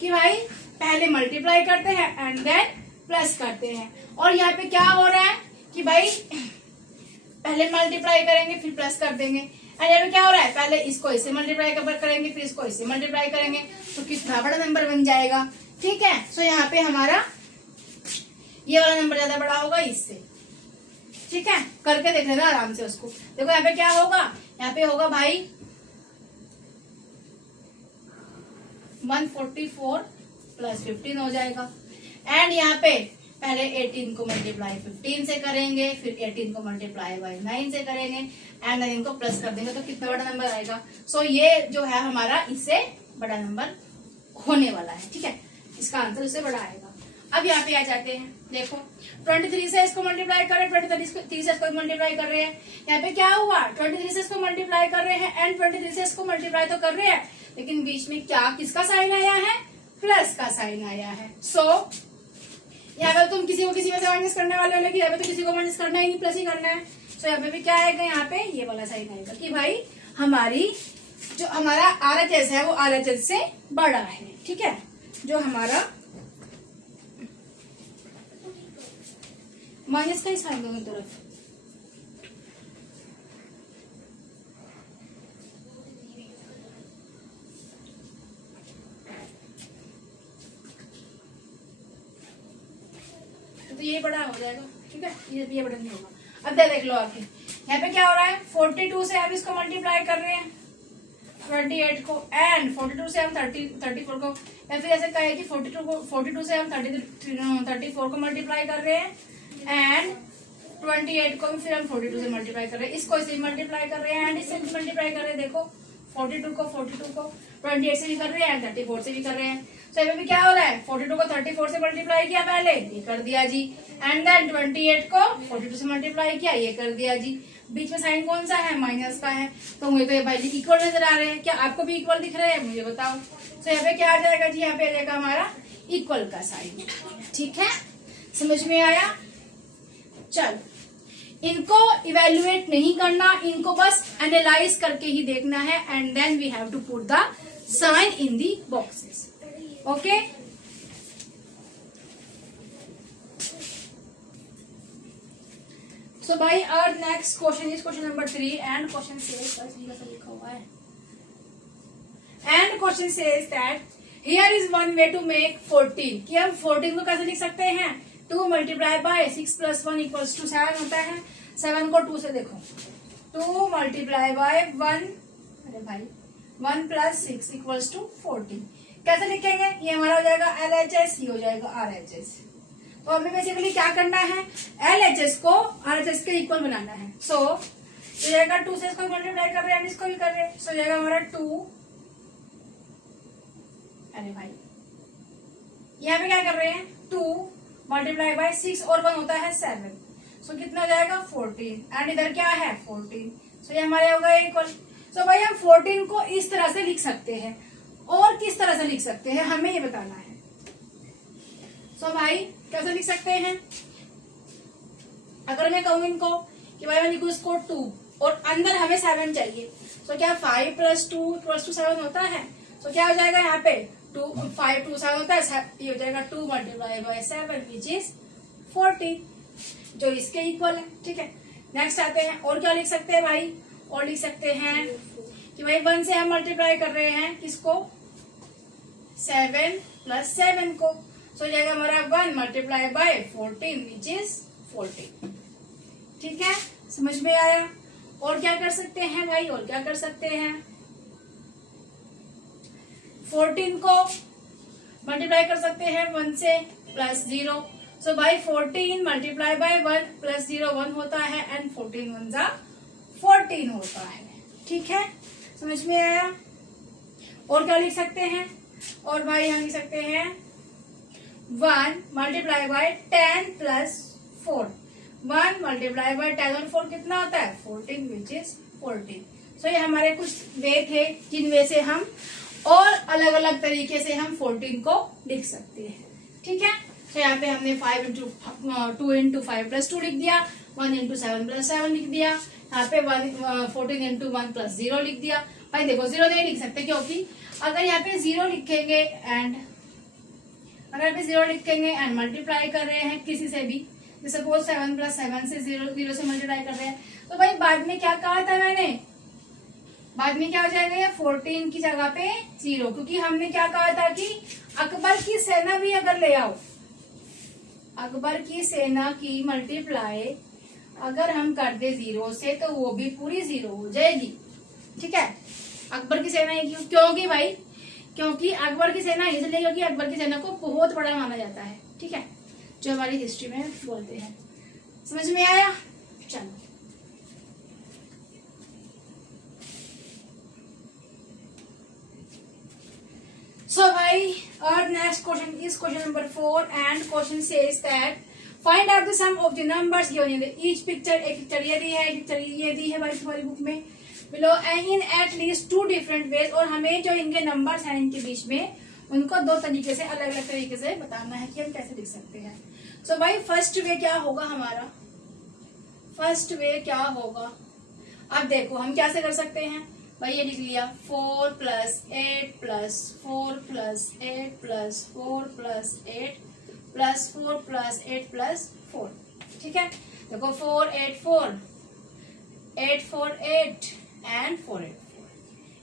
कि भाई पहले मल्टीप्लाई करते हैं एंड देन प्लस करते हैं, और यहाँ पे क्या हो रहा है कि भाई पहले मल्टीप्लाई करेंगे फिर प्लस कर देंगे। एंड यहाँ पे क्या हो रहा है, पहले इसको इससे मल्टीप्लाई करेंगे फिर इसको इससे मल्टीप्लाई करेंगे, तो कितना बड़ा नंबर बन जाएगा। ठीक है, सो यहाँ पे हमारा ये वाला नंबर ज्यादा बड़ा होगा इससे। ठीक है, करके देख लेना आराम से उसको। देखो यहाँ पे क्या होगा, यहाँ पे होगा भाई 144 + 15 हो जाएगा। एंड यहाँ पे पहले 18 को मल्टीप्लाई 15 से करेंगे, फिर 18 को मल्टीप्लाई 9 से करेंगे एंड देन इनको प्लस कर देंगे, तो कितना बड़ा नंबर आएगा। सो ये जो है हमारा इससे बड़ा नंबर होने वाला है। ठीक है, इसका आंसर इससे बड़ा आएगा। अब यहाँ पे आ जाते हैं, देखो 23 से इसको मल्टीप्लाई कर रहे हैं, 23 से इसको मल्टीप्लाई कर रहे हैं। यहाँ पे क्या हुआ, 23 से इसको मल्टीप्लाई कर रहे हैं एंड 23 से इसको मल्टीप्लाई तो कर रहे हैं, लेकिन बीच में क्या किसका साइन आया है? प्लस का साइन आया है। सो यहाँ पे तुम किसी को किसी में से माइनस करने वाले हो, लेकिन यहाँ पे तो किसी को माइनस करना ही नहीं, प्लस ही करना है। सो यहाँ पे भी क्या आएगा, यहाँ पे ये वाला साइन आएगा कि भाई हमारी जो हमारा RHS है वो RHS से बड़ा है। ठीक है, जो हमारा माइनस का ही साइन दोनों तरफ। तो ये बड़ा हो जाएगा। ठीक है, ये बड़ा नहीं होगा। अब देख लो आगे, यहाँ पे क्या हो रहा है, 42 से हम इसको मल्टीप्लाई कर रहे हैं 28 को, एंड 42 से हम 34 को, या फिर ऐसे कहे कि 42 से हम 34 को मल्टीप्लाई कर रहे हैं एंड 28 को फिर हम 42 से मल्टीप्लाई कर रहे हैं, इसको इसे मल्टीप्लाई कर रहे हैं एंड इससे मल्टीप्लाई कर रहे हैं। देखो 42 को 28 से भी कर रहे हैं एंड 34 से भी कर रहे हैं। तो यहाँ पे क्या हो रहा है, 42 को 34 से मल्टीप्लाई किया पहले, ये कर दिया जी, एंड देन 28 को 42 से मल्टीप्लाई किया, ये कर दिया जी। बीच में साइन कौन सा है, माइनस का है, तो मुझे तो ये भाई जी इक्वल नजर आ रहे हैं। क्या आपको भी इक्वल दिख रहे हैं, मुझे बताओ। तो यहाँ पे क्या आ जाएगा जी, यहाँ पे आ जाएगा हमारा इक्वल का साइन। ठीक है, समझ में आया? चल, इनको इवेल्युएट नहीं करना, इनको बस एनालाइज करके ही देखना है and then we have to put the sign in the boxes. Okay, so भाई our next question is question number 3 and question says लिखा हुआ है, and question says that here is one way to make 14, कि हम 14 को कैसे लिख सकते हैं, 2 × 6 + 1 = 7 होता है। 7 को 2 से देखो, 2 × 1, अरे भाई 1 + 6 = 14। कैसे लिखेंगे, ये हमारा हो जाएगा LHS, ये हो जाएगा RHS। तो हमें बेसिकली क्या करना है, LHS को RHS के इक्वल बनाना है। सो ये जाएगा 2 से इसको मल्टीप्लाई कर रहे हैं, इसको भी कर रहे हैं, सो जाएगा हमारा 2, अरे भाई यहाँ पे क्या कर रहे हैं, 2 मल्टीप्लाई बाय 6 और 1 होता है 7। सो कितना हो जाएगा 14 एंड इधर क्या है 14। सो ये हमारे होगा इक्वल। सो भाई हम 14 को इस तरह से लिख सकते हैं और किस तरह से लिख सकते हैं हमें ये बताना है। सो भाई कैसे लिख सकते हैं, अगर मैं कहूँ इनको कि भाई मैं लिखूँ इसको 2 और अंदर हमें 7 चाहिए। सो क्या 5 + 2 = 7 होता है। सो क्या हो जाएगा यहाँ पे 5 2 7 होता है, ये हो जाएगा 2 × 7 विच इज 14 जो इसके इक्वल है। ठीक है, नेक्स्ट आते हैं और क्या लिख सकते हैं भाई, और लिख सकते हैं कि भाई 1 से हम मल्टीप्लाई कर रहे हैं किसको 7 + 7 को। सो जाएगा हमारा 1 × 14 विच इज 14। ठीक है, समझ में आया। और क्या कर सकते हैं भाई, और क्या कर सकते हैं, 14 को मल्टीप्लाई कर सकते हैं 1 से +0। सो भाई 14 × 1 + 0 1 होता है एंड 14 1 × 14 होता है। ठीक है, समझ में आया। और क्या लिख सकते हैं, और भाई हम लिख सकते हैं 1 × 10 + 4। 1 × 10 और 4 कितना होता है 14 विच इज 14। सो ये हमारे कुछ वे थे जिन वे से हम और अलग अलग तरीके से हम 14 को लिख सकते हैं। ठीक है, तो यहाँ पे हमने 5 × 2 × 5 + 2 लिख दिया, 1 × 7 + 7 लिख दिया, यहाँ पे 14 × 1 + 0 लिख दिया। भाई देखो 0 नहीं लिख सकते क्योंकि अगर यहाँ पे 0 लिखेंगे एंड मल्टीप्लाई कर रहे हैं किसी से भी, सपोज 7 + 7 से 0 से मल्टीप्लाई कर रहे हैं, तो भाई बाद में क्या कहा था मैंने, बाद में क्या हो जाएगा ये 14 की जगह पे 0, क्योंकि हमने क्या कहा था कि अकबर की सेना भी अगर ले आओ, अकबर की सेना की मल्टीप्लाई अगर हम कर दे 0 से तो वो भी पूरी 0 हो जाएगी। ठीक है, अकबर की सेना क्योंकि भाई क्योंकि अकबर की सेना इसलिए क्योंकि अकबर की सेना को बहुत बड़ा माना जाता है। ठीक है, जो हमारी हिस्ट्री में बोलते हैं। समझ में आया। चलो सो भाई और next question is question number 4 and question says that find out the sum of the numbers given in each picture. एक पिक्चर ये दी है, एक पिक्चर ये दी है भाई तुम्हारी बुक में below in at least 2 different ways, और हमें जो इनके नंबर्स हैं इनके बीच में उनको 2 तरीके से अलग अलग तरीके से बताना है कि हम कैसे लिख सकते हैं। सो भाई फर्स्ट वे क्या होगा हमारा, फर्स्ट वे क्या होगा, अब देखो हम कैसे कर सकते हैं भाई, ये लिख लिया 4 + 8 + 4 + 8 + 4 + 8 + 4 + 8 + 4। ठीक है, देखो 4 8 4 8 4 8 एंड 4 8 4,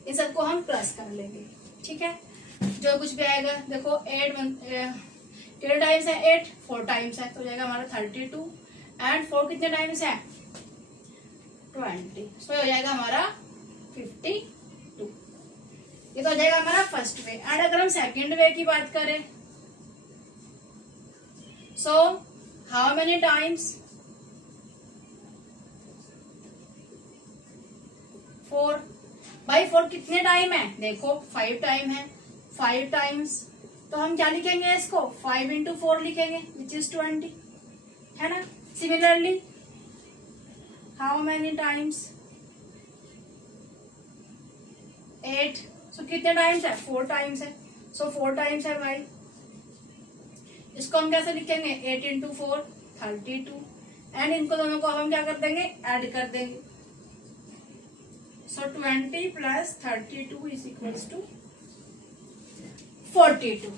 इन सबको हम प्लस कर लेंगे। ठीक है, जो कुछ भी आएगा देखो 8 कितने टाइम्स है 8 4 टाइम्स है, तो हो जाएगा हमारा 32 एंड 4 कितने टाइम्स है 20, तो हो जाएगा हमारा 52। ये तो हो जाएगा हमारा फर्स्ट वे। एंड अगर हम सेकंड वे की बात करें, सो हाउ मेनी टाइम्स 4, भाई 4 कितने टाइम है देखो 5 टाइम है, 5 टाइम्स, तो हम क्या लिखेंगे इसको 5 × 4 लिखेंगे विच इज 20, है ना। सिमिलरली हाउ मेनी टाइम्स 8, सो कितने टाइम्स है 4 टाइम्स है, सो 4 टाइम्स है भाई। इसको हम कैसे लिखेंगे 8 × 4 32, एंड इनको दोनों को हम क्या कर देंगे ऐड कर देंगे, सो 20 + 32 = 42।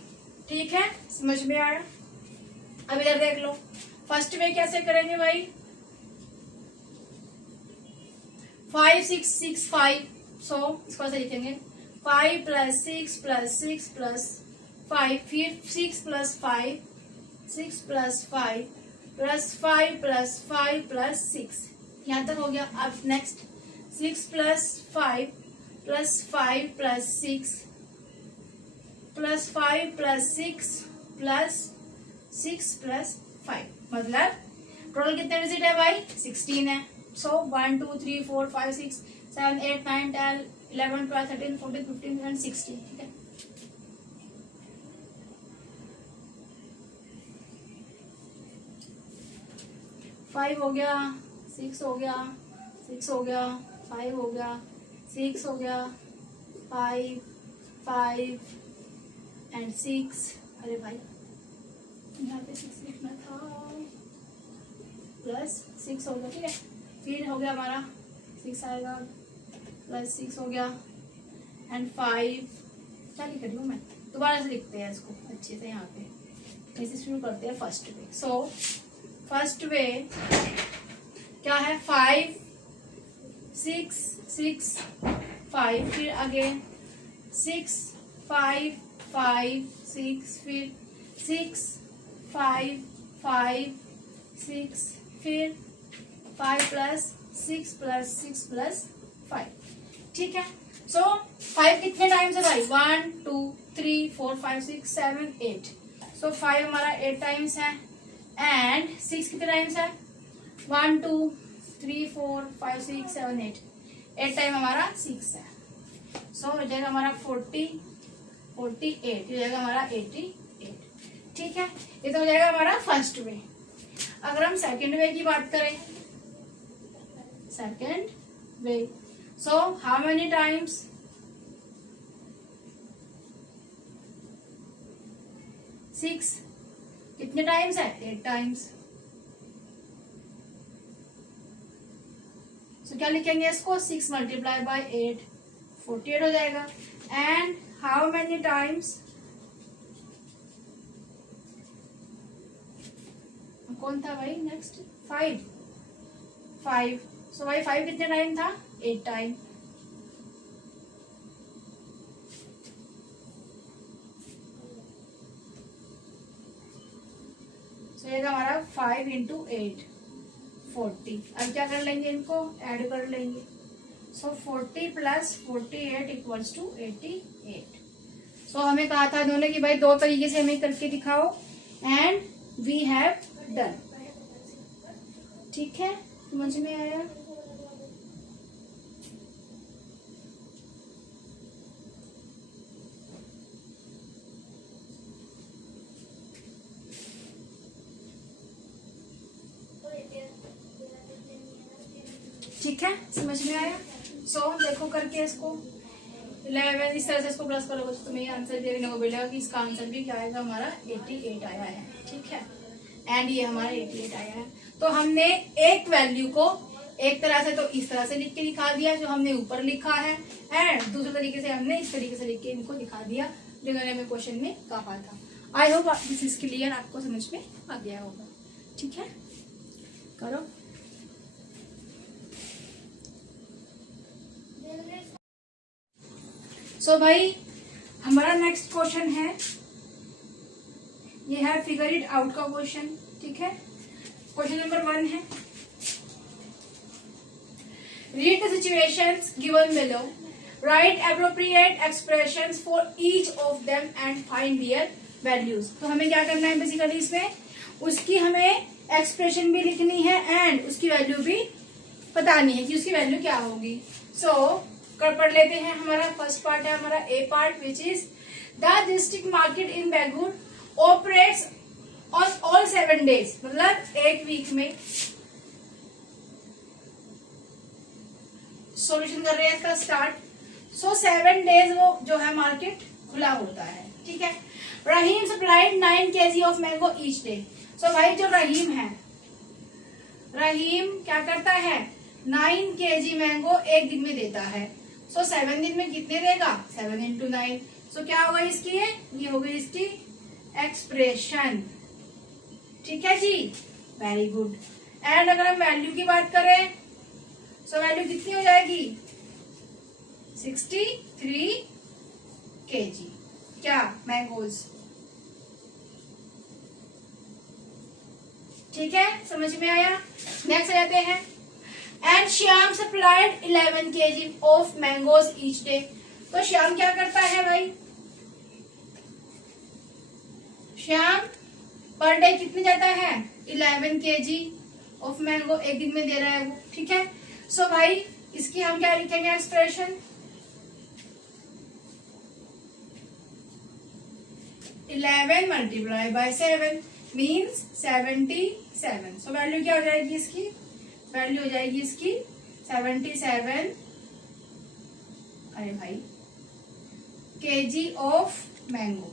ठीक है, समझ में आया। अब इधर देख लो फर्स्ट वे कैसे करेंगे भाई, 5 6 6 5, सो इसको ऐसे लिखेंगे 5 + 6 + 6 + 5, फिर 6 + 5 6 + 5 + 5 + 5 + 6, यहाँ तक हो गया। अब नेक्स्ट 6 + 5 + 5 + 6 + 5 + 6 + 6 + 5, मतलब टोटल कितने डिजिट है भाई 16 है। सो 1 2 3 4 5 6 7 8 9 10 11 12 13 14 15 एंड 16। ठीक है, 5 हो गया, 6 हो गया, 6 हो गया, 5 हो गया, 6 हो गया, 5 5 एंड 6। अरे भाई यहाँ पे 6 लिखना था, प्लस 6 हो गया, ठीक है। फिर हो गया हमारा 6 आएगा, प्लस 6 हो गया एंड 5। क्या लिख रही हूँ मैं, दोबारा से लिखते हैं इसको अच्छे से। यहाँ पे इसे शुरू करते हैं first way. So first way क्या है, 5 6 6 5, फिर अगेन 6 5 5 6, फिर 6 5 5 6, फिर 5 प्लस 6 प्लस 6 प्लस 5, ठीक है। सो 5 कितने टाइम्स है भाई, 1 2 3 4 5 6 7 8। सो 5 हमारा 8 टाइम्स है एंड 6 कितने टाइम्स है, 1 2 3 4 5 6 7 8, 8 टाइम हमारा 6 है। सो हो जाएगा हमारा 40 48, हो जाएगा हमारा 88, ठीक है। ये तो हो जाएगा हमारा फर्स्ट वे। अगर हम सेकंड वे की बात करें, second way, so how many times, 6 कितने टाइम्स है, 8 टाइम्स। सो क्या लिखेंगे इसको, 6 मल्टीप्लाई बाय 8, 48 हो जाएगा। एंड हाउ मेनी टाइम्स, कौन था भाई नेक्स्ट, 5 5। सो भाई 5 कितने टाइम था, 8 टाइम। सो ये हमारा 5 इंटू 8 40। अब क्या कर लेंगे, इनको ऐड कर लेंगे। सो 40 प्लस 48 इक्वल्स टू 88। सो हमें कहा था इन्होंने कि भाई 2 तरीके से हमें करके दिखाओ एंड वी हैव डन, ठीक है। समझ में आया, ठीक है, समझ में आया। सो देखो करके इसको 11 इस तरह से इसको प्लस करोगे तो तुम्हें आंसर देखने को मिलेगा कि इसका आंसर भी क्या आएगा, हमारा 88 आया है, ठीक है। एंड ये हमारा 88 आया है। तो हमने एक वैल्यू को एक तरह से तो इस तरह से लिख के दिखा दिया जो हमने ऊपर लिखा है, एंड दूसरे तरीके से हमने इस तरीके से लिख के इनको दिखा दिया जो मैंने हमें क्वेश्चन में कहा था। I hope this is clear, आपको समझ में आ गया होगा, ठीक है। करो। सो भाई हमारा नेक्स्ट क्वेश्चन है, ये है फिगर इट आउट का क्वेश्चन, ठीक है। क्वेश्चन नंबर 1 है, read the situations given below, right appropriate expressions for each of them and find there values. तो हमें क्या करना है बेसिकली, इसमें उसकी हमें एक्सप्रेशन भी लिखनी है एंड उसकी वैल्यू भी बतानी है कि उसकी वैल्यू क्या होगी। सो पढ़ लेते हैं। हमारा फर्स्ट पार्ट है हमारा A part, which is the district market in Begur operates on all 7 days, मतलब एक वीक में। सॉल्यूशन कर रहे हैं इसका स्टार्ट। सो 7 days वो जो है मार्केट खुला होता है, ठीक है। Rahim supplied 9 kg of mango each day. So भाई जो रहीम है, रहीम क्या करता है, 9 kg मैंगो एक दिन में देता है। सो 7 दिन में कितने देगा, 7 इंटू 9। सो क्या होगा इसकी, ये हो गई इसकी एक्सप्रेशन, ठीक है जी, वेरी गुड। एंड अगर हम वैल्यू की बात करें, सो वैल्यू कितनी हो जाएगी, 63 kg क्या, मैंगोज, ठीक है, समझ में आया। नेक्स्ट आ जाते हैं, and Shyam supplied 11 kg of mangoes each day. तो श्याम क्या करता है भाई, श्याम पर डे कितने जाता है, 11 kg ऑफ मैंगो एक दिन में दे रहा है वो, ठीक है। सो भाई इसकी हम क्या लिखेंगे expression, 11 multiply by 7, means 77। So value क्या हो जाएगी इसकी? वैल्यू हो जाएगी इसकी 77, अरे भाई, KG of mango.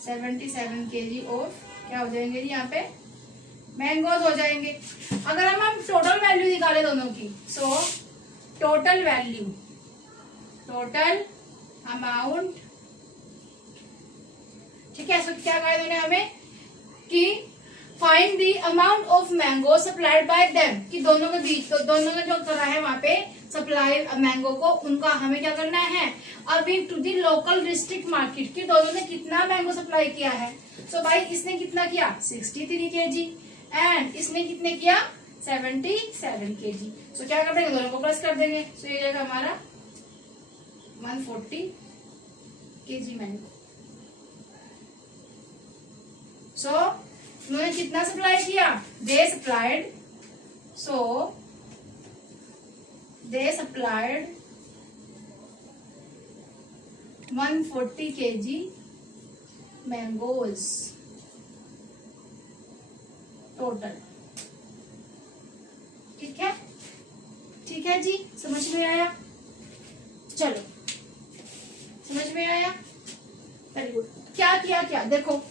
77 KG of क्या हो जाएंगे यहाँ पे? मैंगोज हो जाएंगे। अगर हम टोटल वैल्यू निकाले दोनों की, so total value, total amount, ठीक है। सो क्या कहा इन्होंने हमें कि find the amount of mango supplied by them, कि दोनों के बीच, तो दोनों ने जो करा है वहां पे सप्लाई मैंगो को, उनका हमें क्या करना है? अभी to the local district market, की दोनों ने कितना मैंगो सप्लाई किया है। सो भाई इसने कितना किया? 63 केजी, एंड इसने कितने किया? 77 केजी। सो क्या कर देंगे? दोनों को प्लस कर देंगे। सो ये जाएगा हमारा 140 केजी मैंगो। सो उन्होंने कितना सप्लाई किया? दे सप्लाइड, सो दे सप्लाइड 140 केजी मैंगोज टोटल। ठीक है, ठीक है जी, समझ में आया? चलो, समझ में आया? Very good. क्या किया? क्या देखो,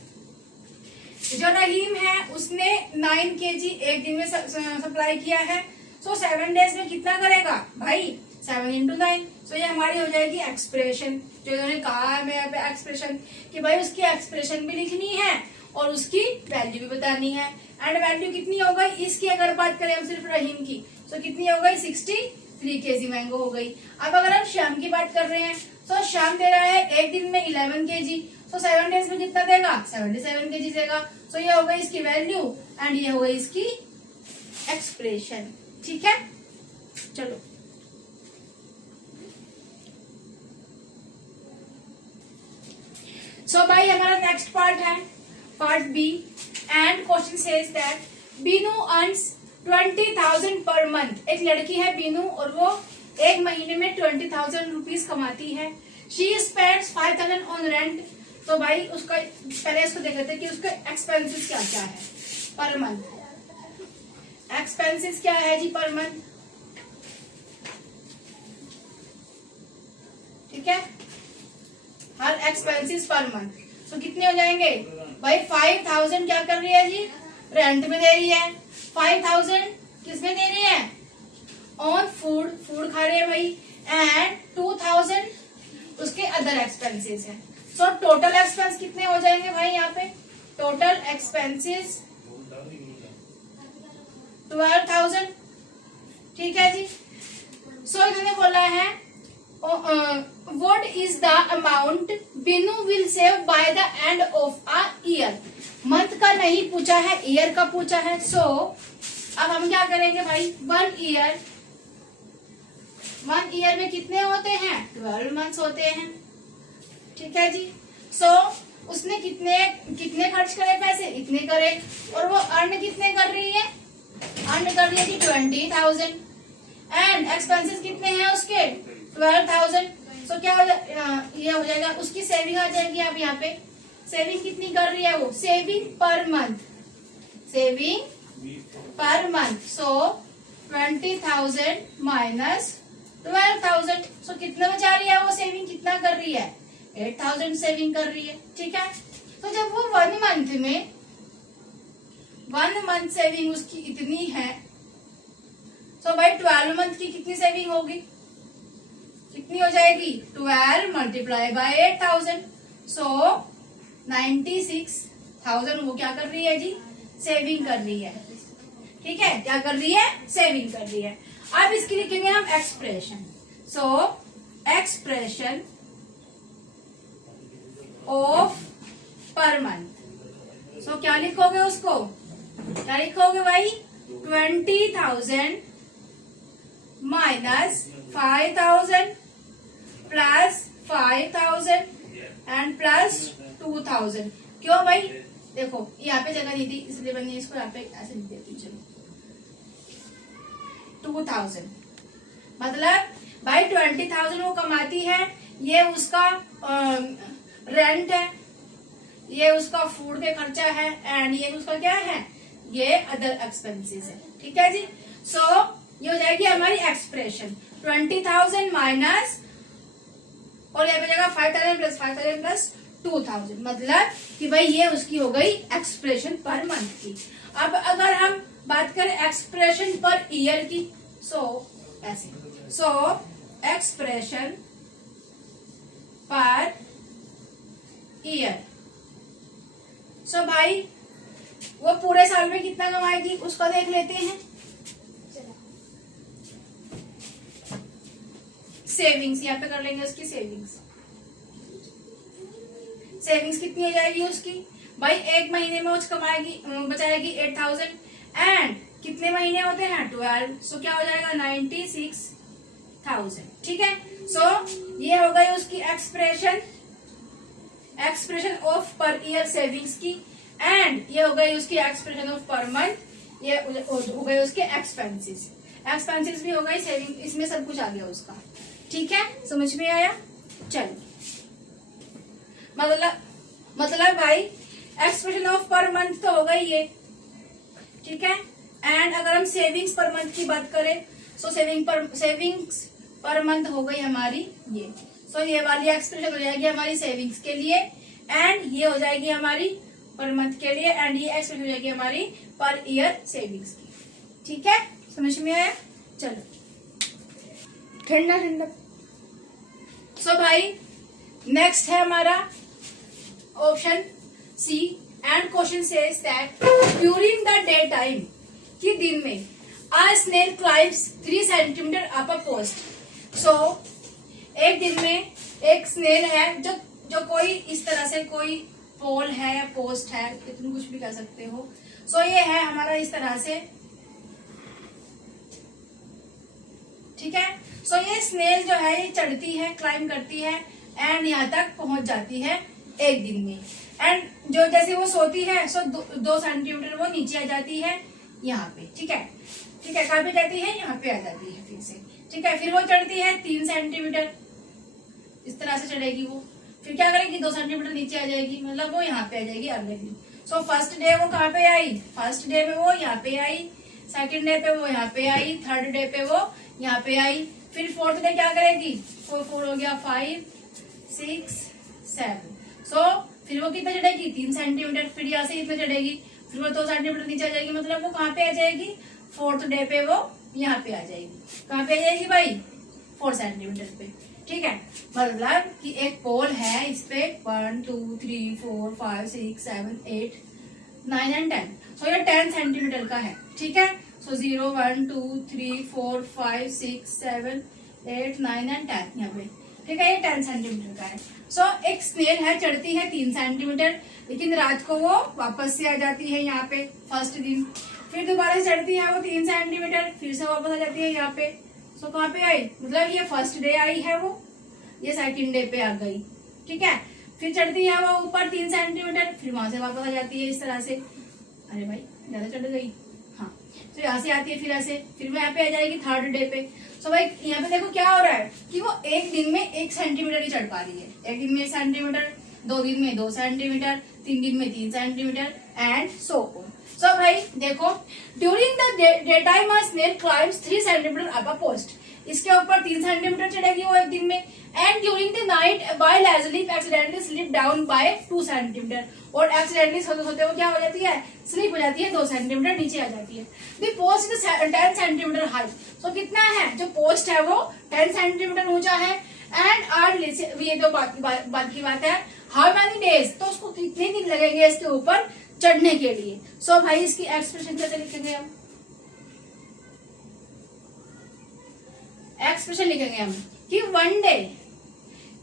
जो रहीम है उसने 9 केजी एक दिन में सप्लाई किया है। सो 7 डेज में कितना करेगा भाई? 7 into 9। सो ये हमारी हो जाएगी एक्सप्रेशन, जो इन्होंने कहा है मैं यहाँ पे एक्सप्रेशन, कि भाई उसकी एक्सप्रेशन भी लिखनी है और उसकी वैल्यू भी बतानी है। एंड वैल्यू कितनी हो गई इसकी? अगर बात करें हम सिर्फ रहीम की, तो कितनी हो गई? 63 केजी मैंगो हो गई। अब अगर हम श्याम की बात कर रहे हैं, तो श्याम दे रहा है एक दिन में 11 केजी। सो 7 डेज में कितना देगा? 77 केजी देगा। सो ये हो गई इसकी वैल्यू, एंड ये हो गई इसकी एक्सप्रेशन। ठीक है, चलो सो भाई हमारा नेक्स्ट पार्ट है part B, and question says that Binu earns 20,000 per month. एक लड़की है बीनू, और वो एक महीने में 20,000 रुपीज कमाती है। She spends 5,000 on rent. तो भाई उसका पहले इसको देख लेते हैं कि उसके एक्सपेंसेस क्या क्या है पर मंथ। एक्सपेंसेस क्या है जी पर मंथ? ठीक है, हर एक्सपेंसेस पर मंथ। तो कितने हो जाएंगे भाई? 5,000 क्या कर रही है जी? रेंट में दे रही है। 5,000 किसमें दे रही है? ऑन फूड, फूड खा रही है भाई। एंड 2,000 उसके अदर एक्सपेंसेस है। सो टोटल एक्सपेंस कितने हो जाएंगे भाई यहाँ पे? Total expenses 12,000। ठीक है जी। सो इन्होंने बोला है what is the amount Binu will save by the end of a year. Month का नहीं पूछा है, ईयर का पूछा है। सो अब हम क्या करेंगे भाई? 1 ईयर में कितने होते हैं? 12 मंथ्स होते हैं। ठीक है जी। सो उसने कितने खर्च करे पैसे? इतने करे। और वो अर्न कितने कर रही है? अर्न कर रही है जी 20,000। एंड एक्सपेंसेस कितने हैं उसके? 12,000। सो क्या हो ये हो जाएगा उसकी सेविंग आ जाएगी। अब यहाँ पे सेविंग कितनी कर रही है वो? Saving per month, saving per month. So 20,000 minus 12,000। So कितना बचा रही है वो? सेविंग कितना कर रही है? 8,000 सेविंग कर रही है। ठीक है। तो जब वो 1 मंथ सेविंग उसकी इतनी है, तो भाई 12 मंथ की कितनी सेविंग होगी? कितनी हो जाएगी? 12 मल्टीप्लाई बाय 8,000। सो 96,000 वो क्या कर रही है जी? सेविंग कर रही है। ठीक है, क्या कर रही है? सेविंग कर रही है। अब इसकी लिखेंगे हम expression. So expression of per month. So क्या लिखोगे उसको? क्या लिखोगे भाई? 20,000 माइनस 5,000 प्लस 5,000 एंड प्लस 2,000। क्यों भाई? देखो यहाँ पे जगह नहीं थी इसलिए मैंने इसको यहाँ पे ऐसे लिख देती। चलो 2,000 मतलब भाई 20,000 वो कमाती है, ये उसका रेंट है। ये उसका फूड के खर्चा है, एंड ये उसका क्या है, ये अदर एक्सपेंसेस है। ठीक है जी। सो ये हो जाएगी हमारी एक्सप्रेशन 20,000 माइनस, और यहाँ पे जाएगा 5,000 प्लस 5,000 प्लस 2,000, मतलब कि भाई ये उसकी हो गई एक्सप्रेशन पर मंथ की। अब अगर हम बात करें एक्सप्रेशन पर ईयर की, ऐसे एक्सप्रेशन पर ईयर, भाई वो पूरे साल में कितना कमाएगी उसको देख लेते हैं। सेविंग्स यहाँ पे कर लेंगे उसकी सेविंग्स कितनी हो जाएगी उसकी, भाई एक महीने में उसको कमाएगी बचाएगी 8,000, एंड कितने महीने होते हैं 12, सो क्या हो जाएगा 96,000। ठीक है। सो ये हो गई उसकी expression of per year savings की, एंड ये हो गई उसकी एक्सप्रेशन ऑफ पर मंथ, ये हो गई उसके एक्सपेंसेस भी हो गई, सेविंग, इसमें सब कुछ आ गया उसका। ठीक है, समझ में आया। चलो, मतलब भाई एक्सप्रेशन ऑफ पर मंथ तो हो गई ये। ठीक है। एंड अगर हम सेविंग्स पर मंथ की बात करें, सो सेविंग्स पर मंथ हो गई हमारी ये। सो ये वाली एक्सप्रेशन हो जाएगी हमारी सेविंग्स के लिए, एंड ये हो जाएगी हमारी पर मंथ के लिए, एंड ये एक्सप्रेशन हो जाएगी हमारी पर ईयर सेविंग्स की। ठीक है, समझ में आया। चलो, ठंडा ठंडा। सो भाई नेक्स्ट है हमारा option C, and question says that during the day time, कि दिन में a snail climbs 3 centimetre up a post. So एक दिन में एक स्नेल है जो कोई इस तरह से कोई पोल है या पोस्ट है, तुम कुछ भी कर सकते हो। सो ये है हमारा इस तरह से। ठीक है। सो ये स्नेल जो है ये चढ़ती है, क्लाइम करती है, एंड यहाँ तक पहुंच जाती है एक दिन में। एंड जो जैसे वो सोती है, सो 2 सेंटीमीटर वो नीचे आ जाती है यहाँ पे। ठीक है, कहाँ पे जाती है, यहाँ पे आ जाती है फिर से। ठीक है, फिर वो चढ़ती है 3 सेंटीमीटर, इस तरह से चढ़ेगी वो। फिर क्या करेगी, 2 सेंटीमीटर नीचे आ जाएगी, मतलब वो यहाँ पे आ जाएगी अगले दिन। सो फर्स्ट डे वो कहाँ पे आई, फर्स्ट डे में वो यहाँ पे आई, सेकंड डे पे वो यहाँ पे आई, थर्ड डे पे वो यहाँ पे आई, फिर फोर्थ डे क्या करेगी, 4 हो गया, 5 6 7। सो फिर वो कितना चढ़ेगी, 3 सेंटीमीटर, फिर यहाँ से इतना चढ़ेगी, फिर वो 2 सेंटीमीटर नीचे आ जाएगी, मतलब वो कहाँ पे आ जाएगी, फोर्थ डे पे वो यहाँ पे आ जाएगी। कहाँ पे आ जाएगी भाई, 4 सेंटीमीटर पे। ठीक है, मतलब कि एक पोल है, इस पे 1 2 3 4 5 6 7 8 9 एंड 10। सो ये 10 सेंटीमीटर का है। ठीक है। सो 0 1 2 3 4 5 6 7 8 9 एंड 10 यहाँ पे। ठीक है, ये 10 सेंटीमीटर का है। सो एक स्नेल है, चढ़ती है 3 सेंटीमीटर, लेकिन रात को वो वापस से आ जाती है यहाँ पे फर्स्ट दिन। फिर दोबारा से चढ़ती है वो 3 सेंटीमीटर, फिर से वापस आ जाती है यहाँ पे। सो कहाँ पे आई, मतलब ये फर्स्ट डे आई है वो, ये सेकंड डे पे आ गई। ठीक है, फिर चढ़ती है वो ऊपर 3 सेंटीमीटर, फिर वहां से वापस आ जाती है इस तरह से। अरे भाई ज्यादा चढ़ गई। हाँ, तो यहाँ से आती है, फिर ऐसे, फिर वो यहाँ पे आ जाएगी थर्ड डे पे। सो भाई यहाँ पे देखो क्या हो रहा है कि वो एक दिन में 1 सेंटीमीटर ही चढ़ पा रही है। एक दिन में 1 सेंटीमीटर, 2 दिन में 2 सेंटीमीटर, 3 दिन में 3 centimetre, and so on. So भाई देखो, during the day time a snail climbs 3 centimetre up a post, इसके ऊपर 3 सेंटीमीटर चढ़ेगी वो एक दिन में। And during the night by leisurely accidentally slip down by 2 centimetre, और एक्सीडेंटली सोते सोते वो क्या हो जाती है, स्लिप हो जाती है, 2 सेंटीमीटर नीचे आ जाती है। The post is 10 centimeter high. So कितना है, जो पोस्ट है वो 10 सेंटीमीटर ऊंचा है। एंड आर, ये तो बात की बात है, हाउ मेनी डेज, तो उसको कितने दिन लगेंगे इसके ऊपर चढ़ने के लिए। सो भाई इसकी एक्सप्रेशन कैसे लिखेंगे हम, एक्सप्रेशन लिखेंगे हम कि 1 डे,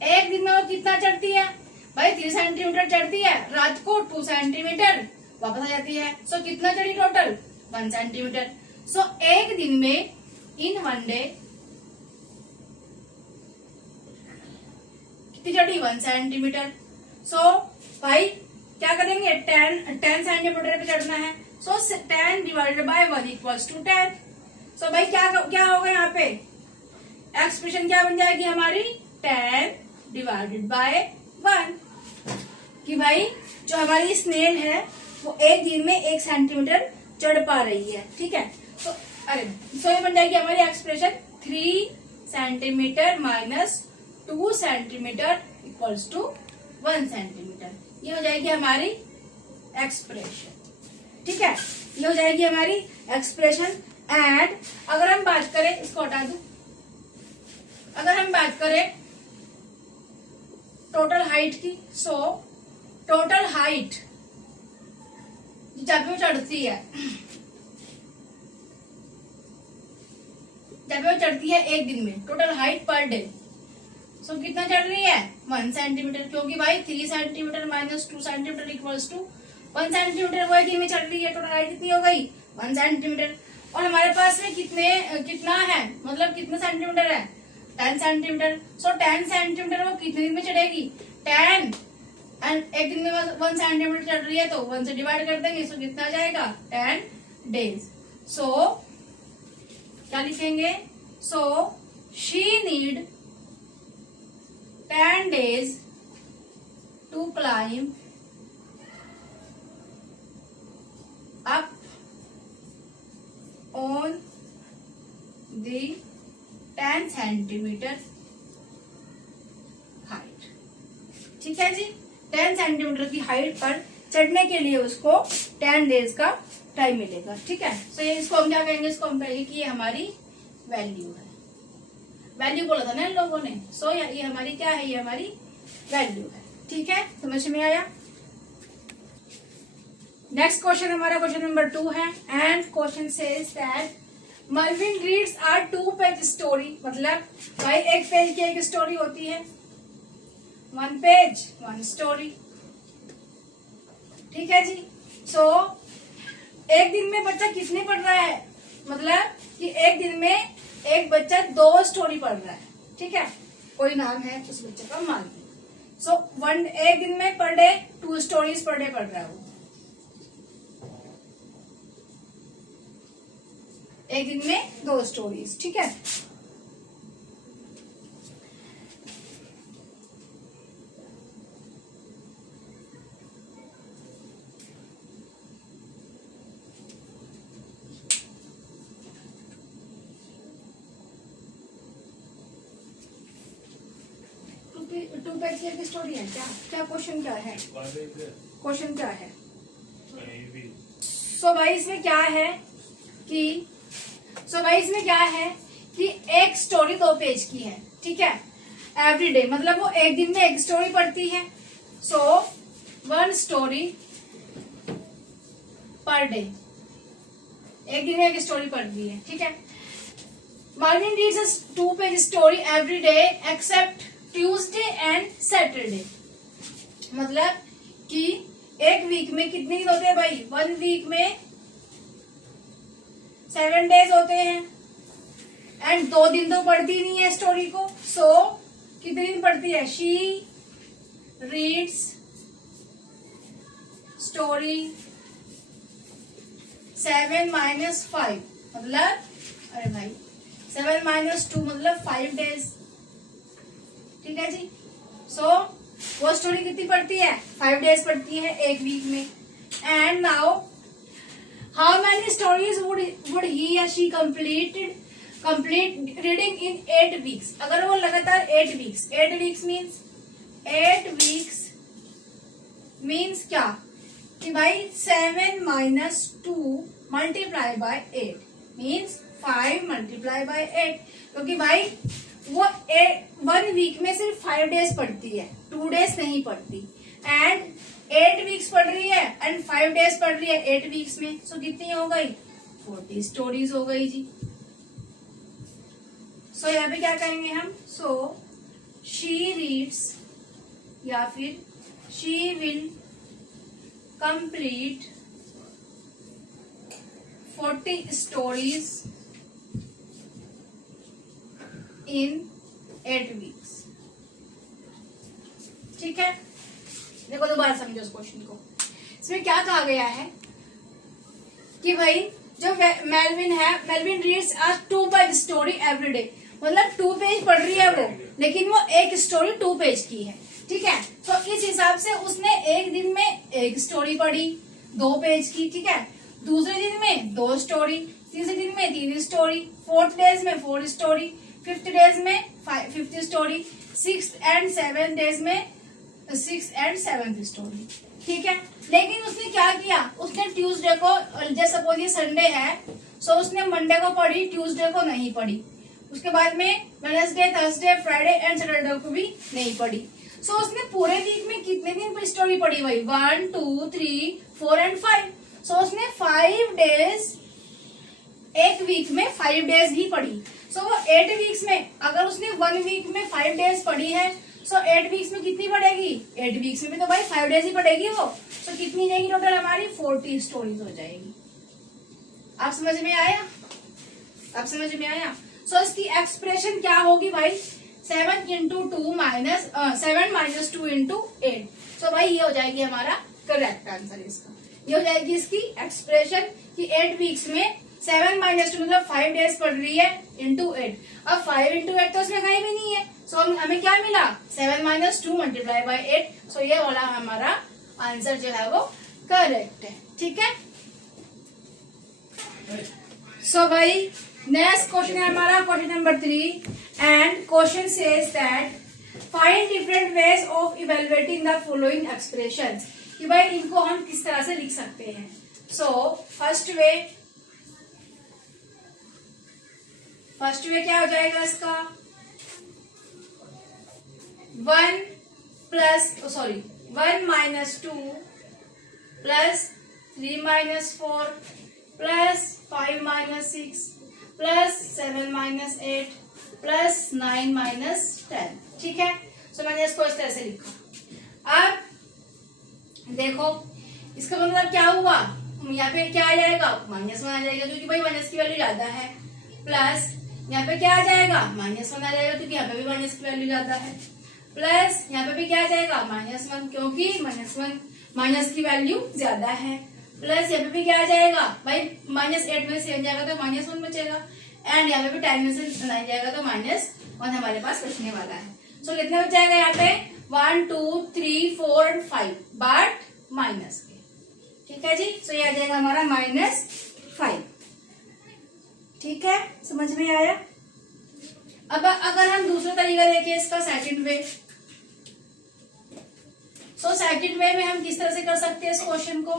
एक दिन में वो कितना चढ़ती है भाई, 3 सेंटीमीटर चढ़ती है, रात को 2 सेंटीमीटर वापस आ जाती है। सो कितना चढ़ी टोटल, 1 सेंटीमीटर। सो एक दिन में, इन 1 डे, कितनी चढ़ी, 1 सेंटीमीटर। सो भाई क्या करेंगे, 10 सेंटीमीटर पे चढ़ना है। सो 10 डिवाइडेड बाय 1 इक्वल्स टू 10। सो भाई क्या होगा यहाँ पे, एक्सप्रेशन क्या बन जाएगी हमारी, 10 डिवाइडेड बाय 1। कि भाई जो हमारी स्नेल है वो एक दिन में 1 सेंटीमीटर चढ़ पा रही है, ठीक है। तो ये बन जाएगी हमारी expression 3 centimetre minus 2 centimetre equals to 1 centimetre. ये हो जाएगी हमारी एक्सप्रेशन, ठीक है। ये हो जाएगी हमारी एक्सप्रेशन। एंड अगर हम बात करें, इसको हटा दूं, अगर हम बात करें टोटल हाइट की, सो टोटल हाइट जब वो चढ़ती है, जब वो चढ़ती है एक दिन में, total height per day, so कितना चढ़ रही है 1 सेंटीमीटर, क्योंकि भाई 3 centimetre minus 2 centimetre equals to 1 centimetre वो एक दिन में चढ़ रही है। टोटल हाइट कितनी हो गई 1 सेंटीमीटर। और हमारे पास में कितना है, मतलब कितना सेंटीमीटर है 10 सेंटीमीटर। सो 10 सेंटीमीटर वो कितने दिन में चढ़ेगी 10, एंड एक दिन में 1 सेंटीमीटर चढ़ रही है तो 1 से डिवाइड कर देंगे, सो कितना आ जाएगा 10 डेज। सो क्या लिखेंगे, so she need 10 days to climb up on the 10 centimeter height, ठीक है जी। 10 सेंटीमीटर की हाइट पर चढ़ने के लिए उसको 10 डेज का टाइम मिलेगा, ठीक है। सो ये इसको हम क्या कहेंगे, इसको हम कहेंगे कि ये हमारी वैल्यू है। वैल्यू बोला था ना इन लोगों ने, सो ये हमारी क्या है, ये हमारी वैल्यू है, ठीक है। समझ में आया। नेक्स्ट क्वेश्चन हमारा क्वेश्चन नंबर 2 है। And question says that Marvin reads a 2 page story, मतलब भाई एक पेज की एक स्टोरी होती है, 1 पेज 1 स्टोरी, ठीक है जी। सो एक दिन में बच्चा कितने पढ़ रहा है, मतलब कि एक दिन में एक बच्चा 2 स्टोरी पढ़ रहा है, ठीक है। कोई नाम है उस बच्चे का, मान लो। सो एक दिन में per day 2 stories per day पढ़ रहा है वो, एक दिन में 2 स्टोरीज, ठीक है। टू पेज की स्टोरी है क्या, क्या क्वेश्चन क्या है, क्वेश्चन क्या है। सो भाई इसमें क्या है कि एक स्टोरी 2 पेज की है, ठीक है। एवरी डे मतलब वो एक दिन में एक स्टोरी पढ़ती है, सो 1 स्टोरी पर डे, एक दिन में एक स्टोरी पढ़ती है, ठीक है। Marvin reads a 2 page story every day except Tuesday and Saturday, मतलब कि एक वीक में कितने दिन होते हैं भाई, 1 वीक में 7 डेज होते हैं, एंड 2 दिन तो पढ़ती नहीं है स्टोरी को। सो कितने दिन पढ़ती है, शी रीड्स स्टोरी 7 - 5, मतलब अरे भाई 7 - 2 मतलब 5 डेज, ठीक है जी। सो वो स्टोरी कितनी पढ़ती है 5 डेज पढ़ती है एक वीक में। And now how many stories would he या she complete reading in 8 weeks, अगर वो लगातार 8 वीक्स मीन्स क्या कि भाई 7 - 2 multiply by 8 means 5 multiply by 8, क्योंकि भाई वो 1 वीक में सिर्फ 5 डेज पढ़ती है, 2 डेज नहीं पढ़ती, एंड 8 वीक्स पढ़ रही है एंड 5 डेज पढ़ रही है 8 वीक्स में। सो कितनी हो गई 40 स्टोरीज हो गई जी। सो यहाँ पे क्या करेंगे हम, सो शी रीड्स या फिर she will complete 40 stories in 8 weeks, ठीक है। देखो दोबारा समझो उस क्वेश्चन को। इसमें क्या कहा गया है कि भाई जो Melvin reads a 2 page story every day, मतलब 2 पेज पढ़ रही है वो, लेकिन वो एक स्टोरी 2 पेज की है, ठीक है। तो इस हिसाब से उसने एक दिन में एक स्टोरी पढ़ी 2 पेज की, ठीक है। दूसरे दिन में 2 स्टोरी, तीसरे दिन में 3 स्टोरी, 4th डेज में 4 स्टोरी, 5th डेज में 5th story, 6th and 7th days में 6th and 7th स्टोरी, ठीक है। लेकिन उसने क्या किया, उसने ट्यूसडे को, जैसे सपोज ये संडे है, सो उसने मंडे को पढ़ी, ट्यूसडे को नहीं पढ़ी, उसके बाद में Wednesday, Thursday, Friday and Saturday को भी नहीं पढ़ी। सो उसने पूरे वीक में कितने दिन पर स्टोरी पढ़ी भाई, 1, 2, 3, 4 एंड 5। सो उसने 5 डेज, एक वीक में 5 डेज ही पढ़ी। सो वो 8 वीक्स में, अगर उसने 1 वीक में 5 डेज पढ़ी है, सो 8 वीक्स में कितनी पढ़ेगी, 8 वीक्स में भी तो भाई 5 डेज ही पढ़ेगी वो। सो कितनी जाएगी टोटल हमारी, 40 स्टोरीज हो जाएगी। आप समझ में आया, आप समझ में आया। सो इसकी एक्सप्रेशन क्या होगी भाई, 7 इंटू 2 माइनस 7 माइनस 2 इंटू 8। सो भाई ये हो जाएगी हमारा करेक्ट आंसर इसका। ये हो जाएगी इसकी एक्सप्रेशन कि 8 वीक्स में 7 माइनस 2 मतलब 5 डेज पढ़ रही है इंटू 8। अब 5 इंटू 8 तो उसमें कहीं भी नहीं है, सो हमें क्या मिला, 7 माइनस 2 मल्टीप्लाई बाई 8। सो ये वाला हमारा आंसर जो है वो करेक्ट है, ठीक है। सो भाई नेक्स्ट क्वेश्चन है हमारा question number 3 and question says that find different ways of evaluating the following expressions, कि भाई इनको हम किस तरह से लिख सकते हैं। सो फर्स्ट वे क्या हो जाएगा इसका, 1 minus 2 plus 3 minus 4 plus 5 minus 6 plus 7 minus 8 plus 9 minus 10, ठीक है। सो मैंने इसको इस तरह से लिखा। अब देखो इसका मतलब क्या हुआ, यहाँ पे क्या आ जाएगा, -1 आ जाएगा क्योंकि भाई माइनस की वैल्यू ज्यादा है, प्लस यहाँ पे क्या आ जाएगा, -1 आ जाएगा क्योंकि यहाँ पे भी माइनस की वैल्यू ज्यादा है, प्लस यहाँ पे भी क्या आ जाएगा, -1 क्योंकि माइनस की वैल्यू ज्यादा है, प्लस यहाँ पे भी क्या आ जाएगा भाई, -8 में से 7 जाएगा तो -1 बचेगा, एंड यहाँ पे भी 10 में से 9 जाएगा तो -1 हमारे पास बचने वाला है। सो कितने बच जाएगा यहाँ पे, 1, 2, 3, 4 एंड 5 बट माइनस के, ठीक है जी। सो ये आ जाएगा हमारा -5, ठीक है, समझ में आया। अब अगर हम दूसरा तरीका देखें इसका, सेकंड वे। सो सेकंड वे में हम किस तरह से कर सकते हैं इस क्वेश्चन को,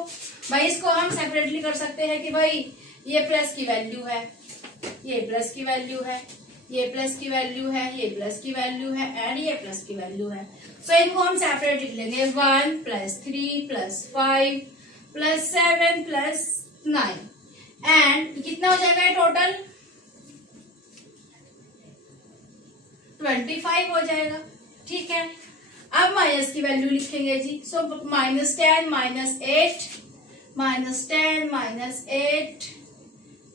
भाई इसको हम सेपरेटली कर सकते हैं कि भाई ये प्लस की वैल्यू है, ये प्लस की वैल्यू है, ये प्लस की वैल्यू है, ये प्लस की वैल्यू है एंड ये प्लस की वैल्यू है। सो इनको हम सेपरेट लिख लेंगे, 1 plus 3 plus 5 plus 7 plus 9 and कितना हो जाएगा टोटल, 25 हो जाएगा, ठीक है। अब माइनस की वैल्यू लिखेंगे जी। सो -10 -8 -10 -8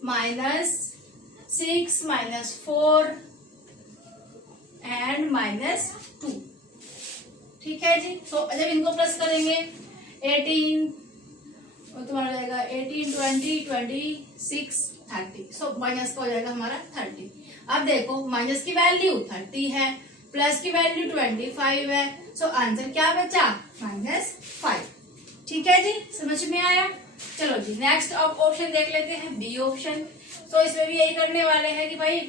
-6 -4 एंड -2, ठीक है जी। तो जब इनको प्लस करेंगे 18 तुम्हारा जाएगा 18 20 26 30। सो माइनस का हो जाएगा हमारा 30। अब देखो माइनस की वैल्यू 30 है, प्लस की वैल्यू 25 है, सो आंसर क्या बचा, -5, ठीक है जी, समझ में आया। चलो जी नेक्स्ट ऑप्शन देख लेते हैं, बी ऑप्शन। सो इसमें भी यही करने वाले हैं कि भाई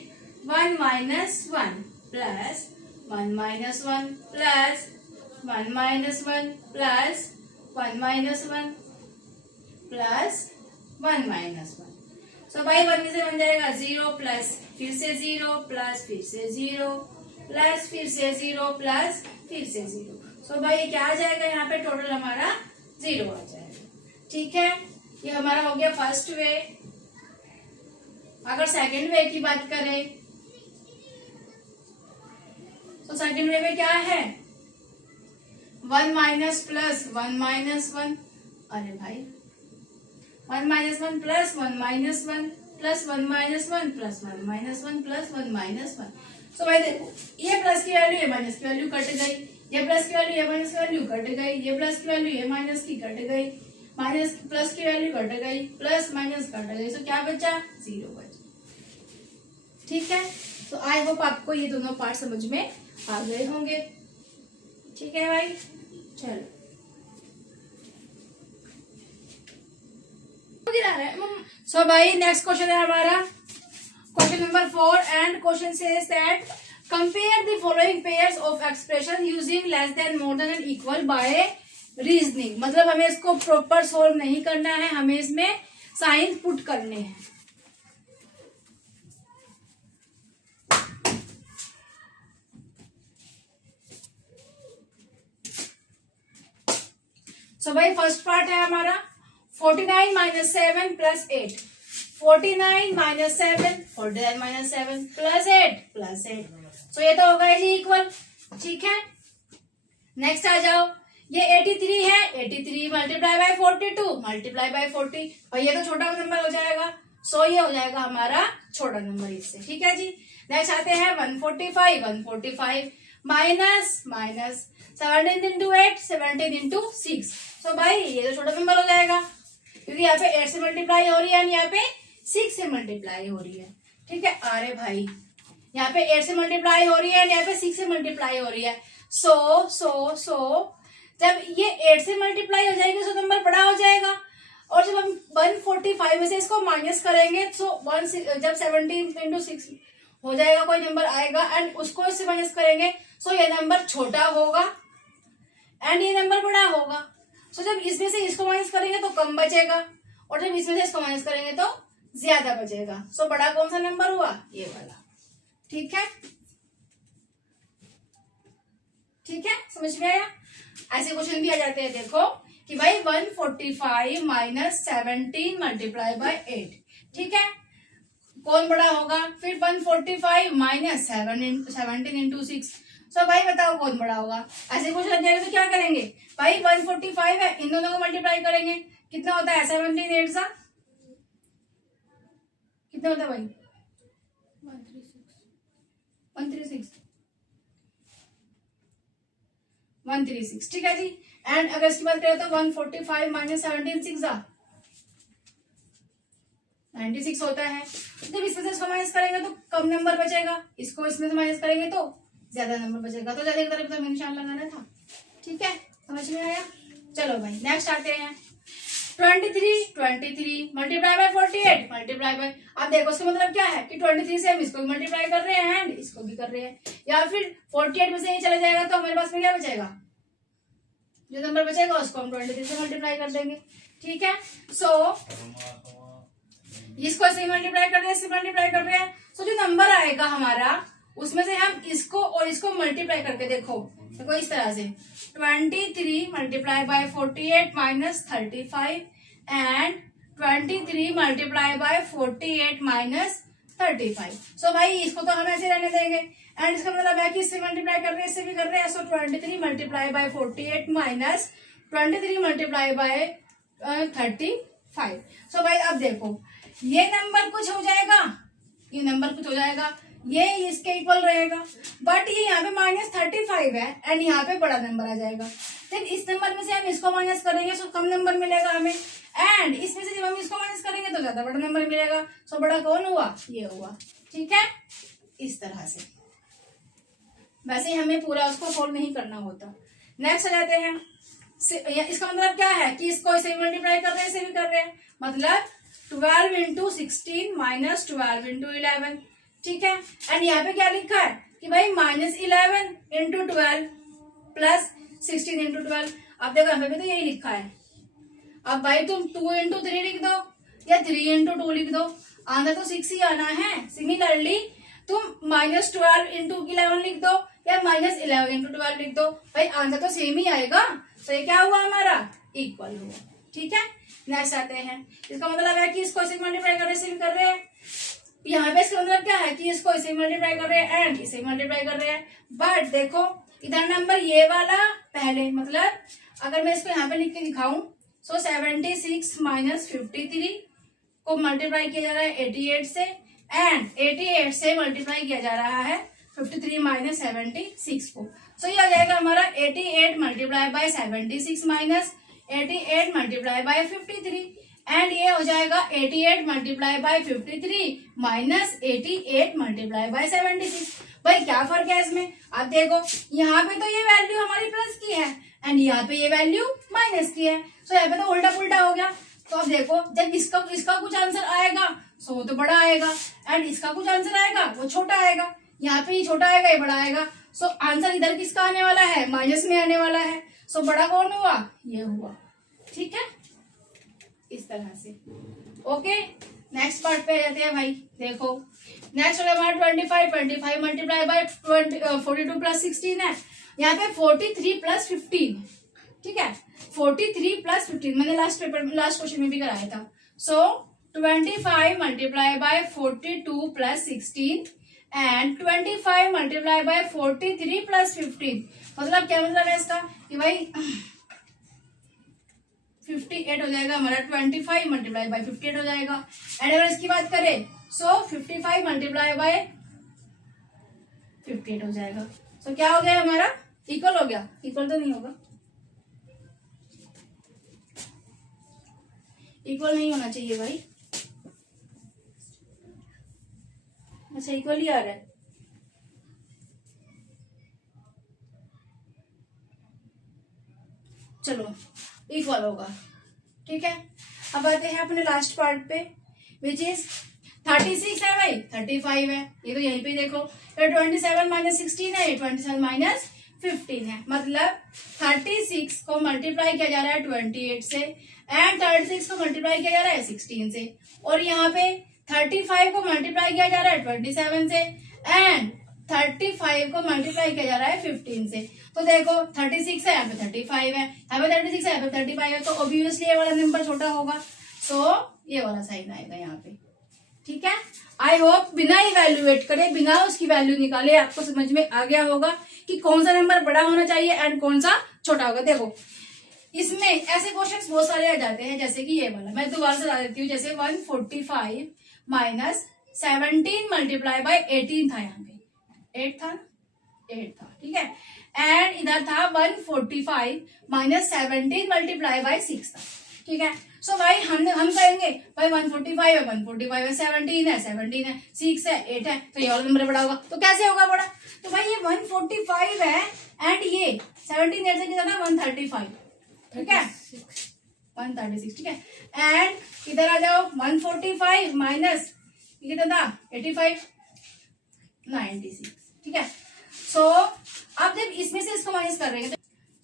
1 minus 1 plus 1 minus 1 plus 1 minus 1 plus 1 minus 1 plus 1 minus 1। सो भाई 1 में से बन जाएगा 0 प्लस फिर से 0 प्लस फिर से 0 प्लस फिर से 0 प्लस फिर से 0। सो भाई क्या आ जाएगा यहाँ पे, टोटल हमारा 0 आ जाएगा, ठीक है। ये हमारा हो गया फर्स्ट वे। अगर सेकंड वे की बात करें तो सेकंड वे में क्या है, 1 माइनस प्लस 1 माइनस 1, अरे भाई 1 minus 1 plus 1 minus 1 plus 1 minus 1 plus 1 minus 1 plus 1 minus 1। सो भाई देखो ये प्लस की वैल्यू ये माइनस की वैल्यू कट गई, ये प्लस की वैल्यू ये माइनस की वैल्यू कट गई, ये प्लस की वैल्यू ये माइनस की कट गई, माइनस प्लस की वैल्यू कट गई, प्लस माइनस कट गई। सो क्या बचा, 0 बचा, ठीक है। तो आई होप आपको ये दोनों पार्ट समझ में आ गए होंगे। ठीक है भाई, चलो सो भाई नेक्स्ट क्वेश्चन है हमारा question number 4 and question says that compare the following pairs of expression using less than more than and equal bye reasoning. मतलब हमें इसको प्रॉपर सोल्व नहीं करना है, हमें इसमें साइन पुट करने हैं। सो भाई फर्स्ट पार्ट है हमारा 49 minus 7 plus 8, 49 minus 7, 49 minus 7 plus 8 plus 8। सो ये तो होगा जी इक्वल, ठीक है। नेक्स्ट आ जाओ, ये 83 है, 83 मल्टीप्लाई बाय 42 मल्टीप्लाई बाय 40, और ये तो छोटा नंबर हो जाएगा, सो ये हो जाएगा हमारा छोटा नंबर इससे, ठीक है जी। नेक्स्ट आते हैं 145, 145 माइनस माइनस 17 इंटू 8, 17 इंटू 6। सो भाई ये तो छोटा नंबर हो जाएगा क्योंकि यहाँ पे 8 से मल्टीप्लाई हो रही है, यहाँ पे 6 से मल्टीप्लाई हो रही है, ठीक है। अरे भाई यहाँ पे 8 से मल्टीप्लाई हो रही है, यहाँ पे 6 से मल्टीप्लाई हो रही है। सो जब ये 8 से मल्टीप्लाई हो जाएगी तो नंबर बड़ा हो जाएगा, और जब हम 145 में से इसको माइनस करेंगे तो जब 17 इंटू 6 हो जाएगा, कोई नंबर आएगा एंड उसको इससे माइनस करेंगे, सो ये नंबर छोटा होगा एंड ये नंबर बड़ा होगा। सो जब इसमें से इसको माइनस करेंगे तो कम बचेगा, और जब इसमें से इसको माइनस करेंगे तो ज्यादा बचेगा। सो बड़ा कौन सा नंबर हुआ, ये वाला, ठीक है। ठीक है, समझ में आया। ऐसे क्वेश्चन भी आ जाते हैं, देखो कि भाई 145 माइनस 17 मल्टीप्लाई बाय 8, ठीक है, कौन बड़ा होगा। फिर 145 माइनस 17 इंटू 6, सो भाई बताओ कौन बड़ा होगा। ऐसे क्वेश्चन आ जाएगा तो क्या करेंगे भाई, 145 है, इन दोनों को मल्टीप्लाई करेंगे, कितना होता है 17 8 सा कितना होता है भाई 136, ठीक है जी। एंड अगर इसकी बात करें तो 145 माइनस 17 6 96 होता है। जब इसमें से इसको माइनस करेंगे तो कम नंबर बचेगा, इसको इसमें से माइनस करेंगे तो ज्यादा नंबर बचेगा, तो ज्यादा की तरफ तो निशान लगाना था, ठीक है, समझ में आया। चलो भाई नेक्स्ट आते हैं 23 मल्टीप्लाई बाय 48 मल्टीप्लाई बाय, अब देखो उसका मतलब क्या है कि 23 से हम इसको भी मल्टीप्लाई कर रहे हैं एंड इसको भी कर रहे हैं, या फिर 48 में से ये चला जाएगा तो हमारे पास में क्या बचेगा, जो नंबर बचेगा उसको हम 23 से मल्टीप्लाई कर देंगे, ठीक है। सो इसको ऐसे मल्टीप्लाई कर रहे हैं, इससे मल्टीप्लाई कर रहे हैं, सो जो नंबर आएगा हमारा उसमें से हम इसको और इसको मल्टीप्लाई करके देखो इस तरह से 23 multiply by 48 minus 35 and 23 multiply by 48 minus 35। सो भाई इसको तो हम ऐसे रहने देंगे एंड इसका मतलब है कि इससे मल्टीप्लाई कर रहे हैं, इससे भी कर रहे हैं। सो 23 multiply by 48 minus 23 multiply by 35। सो भाई अब देखो ये नंबर कुछ हो जाएगा, ये नंबर कुछ हो जाएगा, ये इसके इक्वल रहेगा, बट ये यहाँ पे माइनस 35 है एंड यहाँ पे बड़ा नंबर आ जाएगा। जब इस नंबर में से हम इसको माइनस करेंगे तो कम नंबर मिलेगा हमें, एंड इसमें से जब हम इसको माइनस करेंगे तो ज्यादा बड़ा नंबर मिलेगा। सो बड़ा कौन हुआ, ये हुआ, ठीक है, इस तरह से। वैसे हमें पूरा उसको सोल्व नहीं करना होता। नेक्स्ट आ जाते हैं, इसका मतलब क्या है कि इसको इसे मल्टीप्लाई कर रहे हैं, इसे भी कर रहे हैं, मतलब 12 इंटू 16 माइनस 12 इंटू 11, ठीक है। एंड यहाँ पे क्या लिखा है कि भाई माइनस 11 इंटू 12 प्लस 16 इंटू 12। अब देखो यहाँ पे भी तो यही लिखा है। अब भाई तुम 2 इंटू 3 लिख दो या 3 इंटू 2 लिख दो, आना तो 6 ही आना है। सिमिलरली तुम माइनस 12 इंटू 11 लिख दो या माइनस 11 इंटू 12 लिख दो, भाई आंसर तो सेम ही आएगा। तो ये क्या हुआ हमारा, इक्वल हुआ, ठीक है। नेक्स्ट आते हैं, इसका मतलब है कि इसको इसे मल्टीप्लाई कर रहे हैं, इसे भी कर रहे हैं। यहाँ पे इसका मतलब क्या है कि इसको इसे मल्टीप्लाई कर रहे हैं एंड इसे मल्टीप्लाई कर रहे हैं, बट देखो इधर नंबर ये वाला पहले, मतलब अगर मैं इसको यहाँ पे लिख के दिखाऊं, सो 76 माइनस 53 को मल्टीप्लाई किया जा रहा है 88 से, एंड 88 से मल्टीप्लाई किया जा रहा है 53 माइनस 76 को। सो ये आ जाएगा हमारा 88 multiply by 76 minus 88 multiply by 53, and ये हो जाएगा 88 multiply by 53 minus 88 multiply by 76। भाई क्या फर्क है इसमें? आप देखो यहाँ पे तो ये वैल्यू हमारी प्लस की है एंड यहाँ पे ये वैल्यू माइनस की है, सो यहाँ पे तो उल्टा पुल्टा हो गया। तो अब देखो जब इसका कुछ आंसर आएगा सो वो तो बड़ा आएगा एंड इसका कुछ आंसर आएगा वो छोटा आएगा, यहाँ पे ये छोटा आएगा ये बड़ा आएगा, सो आंसर इधर किसका आने वाला है? माइनस में आने वाला है। सो बड़ा कौन हुआ? ये हुआ। ठीक है, इस तरह से। ओके, नेक्स्ट पार्ट पे जाते हैं भाई। देखो नेक्स्ट होगा हमारा 25 मल्टीप्लाई बाय 42 प्लस 16 है, यहाँ पे 43 प्लस 15। ठीक है, 43 प्लस 15 मैंने लास्ट क्वेश्चन में भी कराया था। सो 25 multiply by 42 plus 16 and 25 multiply by 43 plus 15। मतलब क्या मतलब है इसका कि भाई 58 हो जाएगा हमारा, 25 मल्टीप्लाई बाय 58 हो जाएगा। एंड अगर इसकी बात करें सो 55 मल्टीप्लाई बाय 58 हो जाएगा। सो क्या हो गया हमारा? इक्वल हो गया? इक्वल तो नहीं होगा, इक्वल नहीं होना चाहिए भाई। अच्छा इक्वल ही आ रहा है। चलो इक्वल होगा। ठीक है, अब आते हैं अपने लास्ट पार्ट पे विच इज 36 है भाई, 35 है, ये तो यहीं पे देखो। ये 27 माइनस 16 है, ये 27 माइनस 15 है। मतलब 36 को मल्टीप्लाई किया जा रहा है 28 से एंड 36 को मल्टीप्लाई किया जा रहा है 16 से, और यहाँ पे 35 को मल्टीप्लाई किया जा रहा है 27 से एंड 35 को मल्टीप्लाई किया जा रहा है 15 से। तो देखो 36 है, यहाँ पे 35 है, यहाँ पे 36 है, यहाँ पे 35 है, तो ऑब्वियसली ये वाला नंबर छोटा होगा, सो ये वाला साइन आएगा यहाँ पे। ठीक है, आई होप बिना इवेल्युएट करे, बिना उसकी वैल्यू निकाले आपको समझ में आ गया होगा कि कौन सा नंबर बड़ा होना चाहिए एंड कौन सा छोटा होगा। देखो इसमें ऐसे क्वेश्चंस बहुत सारे आ जाते हैं, जैसे कि ये वाला मैं दोबारा से ला देती हूँ। जैसे 145 माइनस 17 मल्टीप्लाई बाय 18 था, यहाँ पे 8 था, 8 था। ठीक है, एंड इधर था 145 माइनस 17 मल्टीप्लाई बाय 6 था। ठीक है, सो भाई हम कहेंगे भाई 145 है, 145 है, 17 है, 17 है, 6 है, 8 है, तो ये वाला नंबर बड़ा होगा। तो कैसे होगा बड़ा? तो भाई ये 145 है एंड ये 17 8 से कितना था? 135। ठीक है, 136। ठीक है, एंड इधर आ जाओ 145 माइनस ये कितना था? 85, 96। ठीक है, सो अब जब इसमें से इसको माइनस कर रहे हैं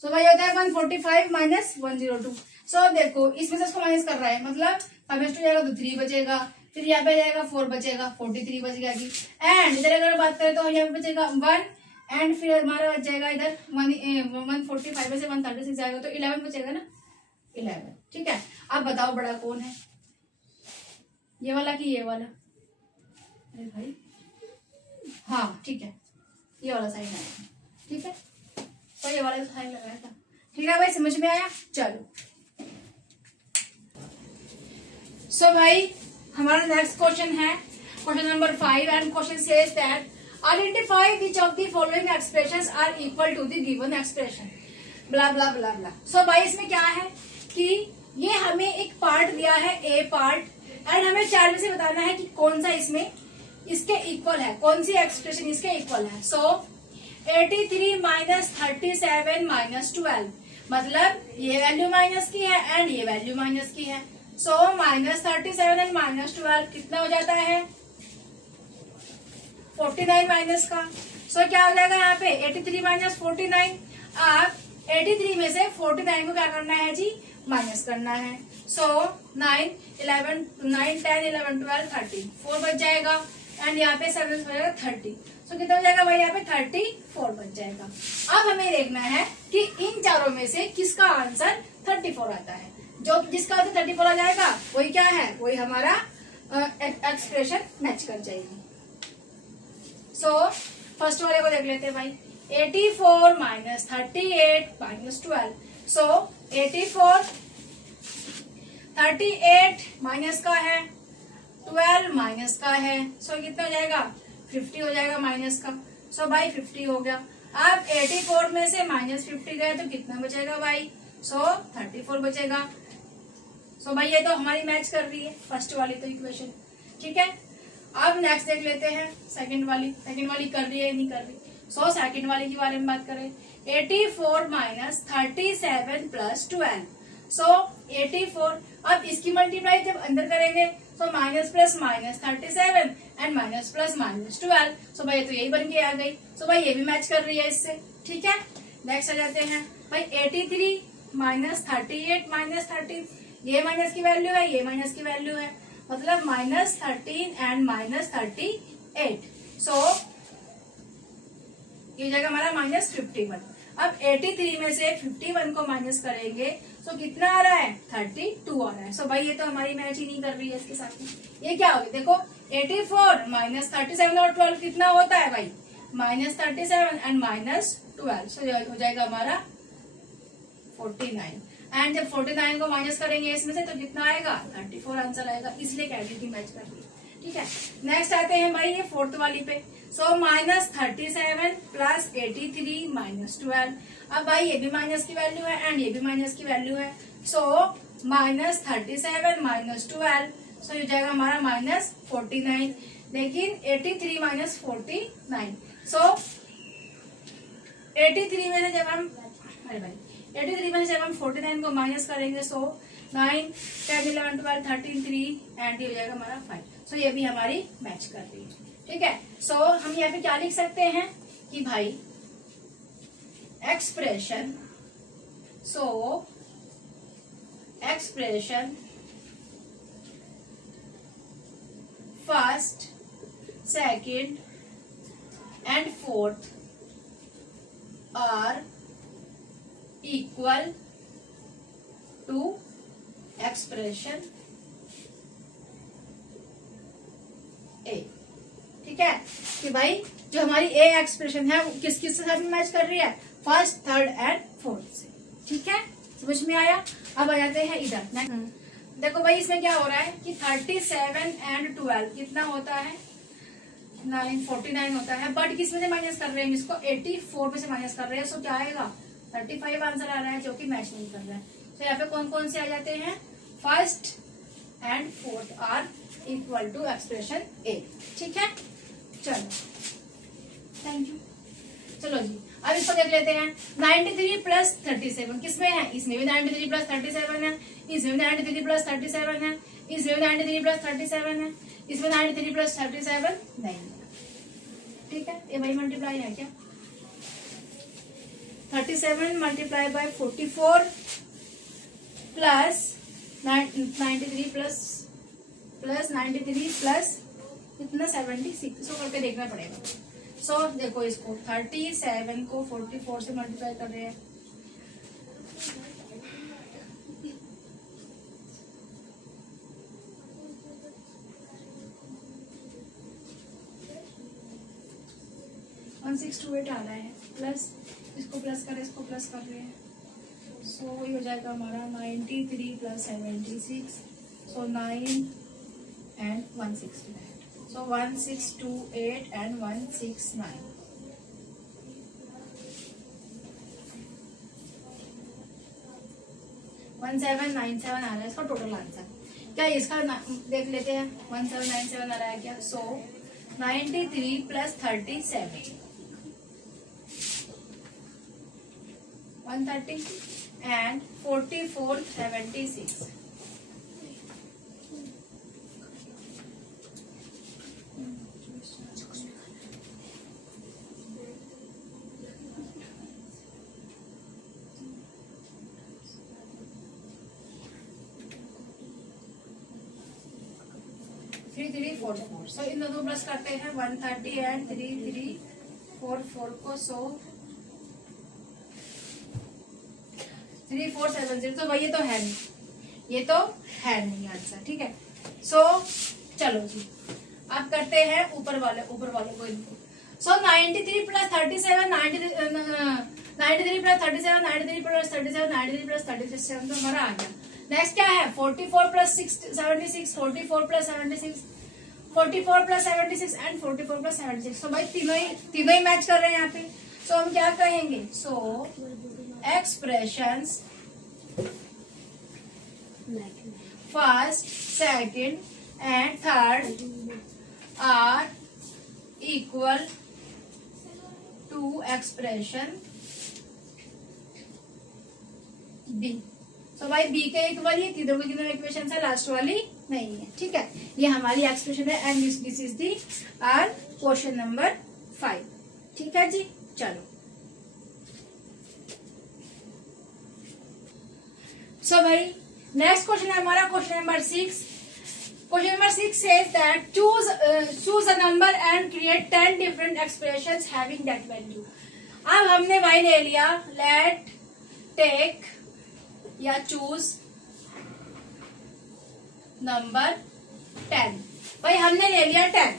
तो भाई होता है 145 माइनस 102। सो देखो इसमें से इसको माइनस कर रहा है, मतलब 5 जाएगा तो 3 बचेगा, फिर यहाँ पे जाएगा 4 बचेगा, 43 बच गया। एंड इधर अगर बात करें तो यहाँ पे बचेगा 1 एंड फिर हमारा बच जाएगा इधर 145 में से 136 जाएगा तो 11 बचेगा ना, 11। ठीक है, अब बताओ बड़ा कौन है, ये वाला कि ये वाला? अरे भाई हाँ ठीक है, ये वाला साइन आया। ठीक है, तो ये वाला साइन लगाया था। ठीक है भाई, समझ में आया? चलो सो भाई हमारा नेक्स्ट क्वेश्चन है question number 5 and question says that identify which of the following expressions are equal to the given expression blah blah blah blah. So भाई इसमें क्या है कि ये हमें एक पार्ट दिया है, ए पार्ट, एंड हमें 4 में से बताना है कि कौन सा इसमें इसके इक्वल है, कौन सी एक्सप्रेशन इसके इक्वल है। सो 83 माइनस 37 माइनस 12, मतलब ये वैल्यू माइनस की है एंड ये वैल्यू माइनस की है। सो माइनस 37 एंड माइनस 12 कितना हो जाता है? 49 माइनस का। सो क्या हो जाएगा यहाँ पे? 83 माइनस 49। आप 83 में से 49 को क्या करना है जी? माइनस करना है। सो 9 10 11 12 13, 4 बच जाएगा एंड यहाँ पे 7 हो जाएगा 30। सो कितना हो जाएगा भाई? यहाँ पे 34 बच जाएगा। अब हमें देखना है कि इन चारों में से किसका आंसर 34 आता है। जो जिसका आंसर 34 आ जाएगा वही क्या है? वही हमारा एक्सप्रेशन मैच कर जाएगी। सो फर्स्ट वाले को देख लेते हैं भाई। 84 माइनस 38 माइनस 12। सो 84 38 माइनस का है, 12 माइनस का है। सो कितना हो जाएगा? 50 हो जाएगा माइनस का। सो भाई 50 हो गया। अब 84 में से माइनस 50 गए तो कितना बचेगा भाई? सो 34 बचेगा। सो भाई ये तो हमारी मैच कर रही है फर्स्ट वाली तो इक्वेशन। ठीक है, अब नेक्स्ट देख लेते हैं सेकंड वाली कर रही है नहीं कर रही। सो सेकंड वाली के बारे में बात करें, 84 माइनस 37 प्लस 12। सो 84, अब इसकी मल्टीप्लाई जब अंदर करेंगे तो minus plus minus 37 and minus plus minus 12। सो भाई तो यही बन के आ गई। सो भाई ये भी मैच कर रही है इससे, ठीक है। नेक्स्ट आ जाते हैं भाई 83 माइनस 38 माइनस 13, ये माइनस की वैल्यू है, ये माइनस की वैल्यू है, मतलब माइनस 13 एंड माइनस 38। सो ये हो जाएगा हमारा माइनस 51। अब 83 में से 51 को माइनस करेंगे तो कितना आ रहा है, 32 आ रहा है। सो भाई ये तो हमारी मैच ही नहीं कर रही है इसके साथ में। ये क्या होगी, देखो 84 माइनस 37 और 12 कितना होता है भाई, माइनस 37 एंड माइनस 12। सो हो जाएगा हमारा 49। एंड जब 49 को माइनस करेंगे इसमें से तो कितना आएगा, 34 आंसर आएगा, इसलिए कैटेगरी मैच कर रही है, ठीक है। नेक्स्ट आते हैं भाई ये फोर्थ वाली पे। So minus 37 plus 83 minus 12। अब भाई ये भी माइनस की वैल्यू है एंड ये भी माइनस की वैल्यू है। सो माइनस 37 माइनस 12, सो हो जाएगा हमारा माइनस 49। लेकिन 83 माइनस 49, सो 83 में से जब हम 83 में से जब हम 49 को माइनस करेंगे, सो 9 10 11 12 13 3 एंड ये हो जाएगा हमारा 5। सो ये भी हमारी मैच कर रही है, ठीक है। सो हम यहाँ पे क्या लिख सकते हैं कि भाई expression first second and fourth are equal to expression A, ठीक है। कि भाई जो हमारी ए एक्सप्रेशन है वो किस किस से मैच कर रही है, फर्स्ट थर्ड एंड फोर्थ से, ठीक है। समझ में आया। अब आ जाते हैं इधर। देखो भाई इसमें क्या हो रहा है कि 37 एंड 12 कितना होता है, 49 होता है, बट किस में से माइनस कर रहे हैं, इसको 84 में से माइनस कर रहे हैं। सो क्या आएगा, 35 आंसर आ रहा है, जो कि मैच नहीं कर रहा है। तो यहाँ पे कौन कौन से आ जाते हैं, first and fourth are equal to expression A, ठीक है। चलो थैंक यू। चलो जी अब इसको देख लेते हैं। 93 प्लस 37 किसमें है, इसमें भी 93 प्लस 37 है, इसमें भी 93 प्लस 37 है, इसमें भी 93 प्लस 37 है, इसमें 93 प्लस 37 नहीं है, ठीक है। ये भाई मल्टीप्लाई है क्या, 37 मल्टीप्लाई बाय 44 प्लस 93 प्लस इतना 76। सो करके देखना पड़ेगा। सो देखो इसको 37 को 44 से मल्टीप्लाई कर रहे हैं, वन 628 आ रहा है, प्लस इसको प्लस कर इसको प्लस कर रहे हैं। सो ये हो जाएगा हमारा 93 plus 76, so 9 and 169। So 1628 and 169। 1797 आ रहा है इसका टोटल आंसर। क्या इसका देख लेते हैं, 1797 आ रहा है क्या। सो 93 प्लस 37 130 एंड 44 76। सो इन दोनों प्लस करते हैं 130 एंड 3344 को। सो 3470। तो भाई ये तो है नहीं, ये तो है नहीं आंसर, ठीक है। सो चलो जी अब करते हैं ऊपर वाले को इनको। सो 93 प्लस 37 93 प्लस 37 93 प्लस 37 93 प्लस 37 तो हमारा आ गया। नेक्स्ट क्या है, 44 plus 76 44 plus 76 44 plus 76 and 44 plus 76। तो भाई तीनों ही मैच कर रहे हैं यहाँ पे। सो हम क्या कहेंगे, so expressions first second and third are equal to expression B. तो भाई बी के इक्वल ही तीनों की तीनों इक्वेशन है, लास्ट वाली नहीं है। ठीक है, ये हमारी एक्सप्रेशन है and this is the our question number 5। ठीक है जी, चलो। सो भाई नेक्स्ट क्वेश्चन है हमारा question number 6। Question number 6 says that choose a number and create 10 different expressions having that value। अब हमने भाई ले लिया let take या चूज नंबर 10। भाई हमने ले लिया 10।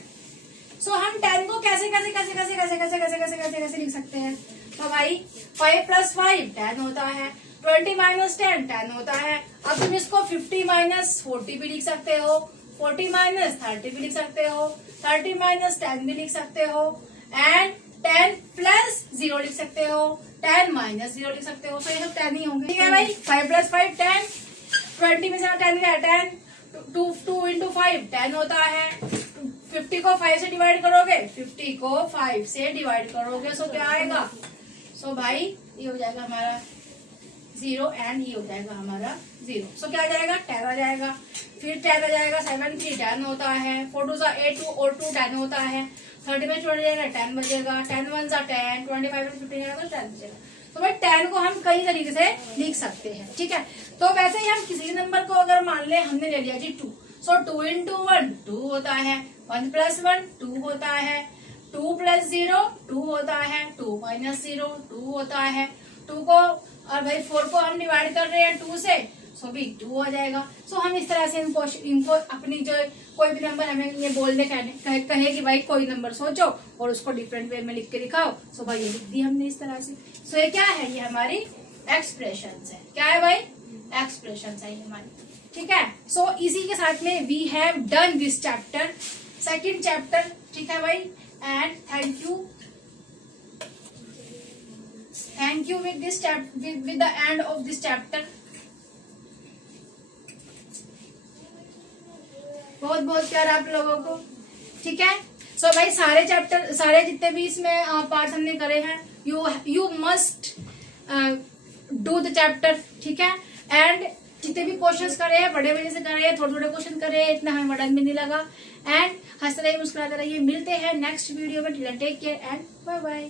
सो हम 10 को कैसे कैसे कैसे कैसे कैसे कैसे कैसे कैसे कैसे कैसे लिख सकते हैं? तो भाई 5 + 5 10 होता है, 20 - 10 10 होता है। अब तुम इसको 50 - 40 भी लिख सकते हो, 40 - 30 भी लिख सकते हो, 30 - 10 भी लिख सकते हो, एंड 10 + 0 लिख सकते हो, 10 - 0 लिख सकते हो। तो ये सब 10 ही होंगे। ठीक है भाई, 5 + 5 10, 20 में से 10 गया 10, 2 × 5 10 होता है। 50 को 5 से डिवाइड करोगे, 50 को 5 से डिवाइड करोगे, सो क्या आएगा? सो भाई ये हो जाएगा हमारा 0 एंड ये हो जाएगा हमारा 0। सो क्या आ जाएगा? 10 आ जाएगा। फिर 10 आ जाएगा, 7 3 10 होता है, 4 2 8 2 और 2 10 होता है, 30 में छोड़ जाएगा 10 बचेगा, 10 1 10, 25 में 15 जाएगा तो 10 बचेगा। तो भाई 10 को हम कई तरीके से लिख सकते हैं। ठीक है, तो वैसे ही हम किसी नंबर को अगर मान ले हमने ले लिया जी 2, सो 2 × 1 2 होता है, 1 + 1 2 होता है, 2 + 0 2 होता है, 2 - 0 2 होता है, 2 को और भाई 4 को हम डिवाइड कर रहे हैं 2 से, सो भी 2 आ जाएगा। सो हम इस तरह से इनको अपनी जो कोई भी नंबर हमें ये बोलने कहे कि भाई कोई नंबर सोचो और उसको डिफरेंट वे में लिख के दिखाओ, सो भाई ये लिख दी हमने इस तरह से। सो ये क्या है? ये हमारी एक्सप्रेशन है। क्या है भाई? एक्सप्रेशन है ये हमारी। ठीक है, सो इसी के साथ में we have done this chapter, second chapter. ठीक है भाई, and thank you with this with the end of this chapter. बहुत बहुत प्यार आप लोगों को। ठीक है, सो भाई सारे जितने भी इसमें पार्ट हमने करे हैं, you must do the chapter. ठीक है, एंड जितने भी क्वेश्चंस करे हैं बड़े बड़े से करे हैं, थोड़े थोड़े क्वेश्चन करे हैं, इतना हमें बर्डन भी नहीं लगा। एंड हंसते रहिए, मुस्कुराते रहिए। मिलते हैं नेक्स्ट वीडियो में। Take care and bye bye.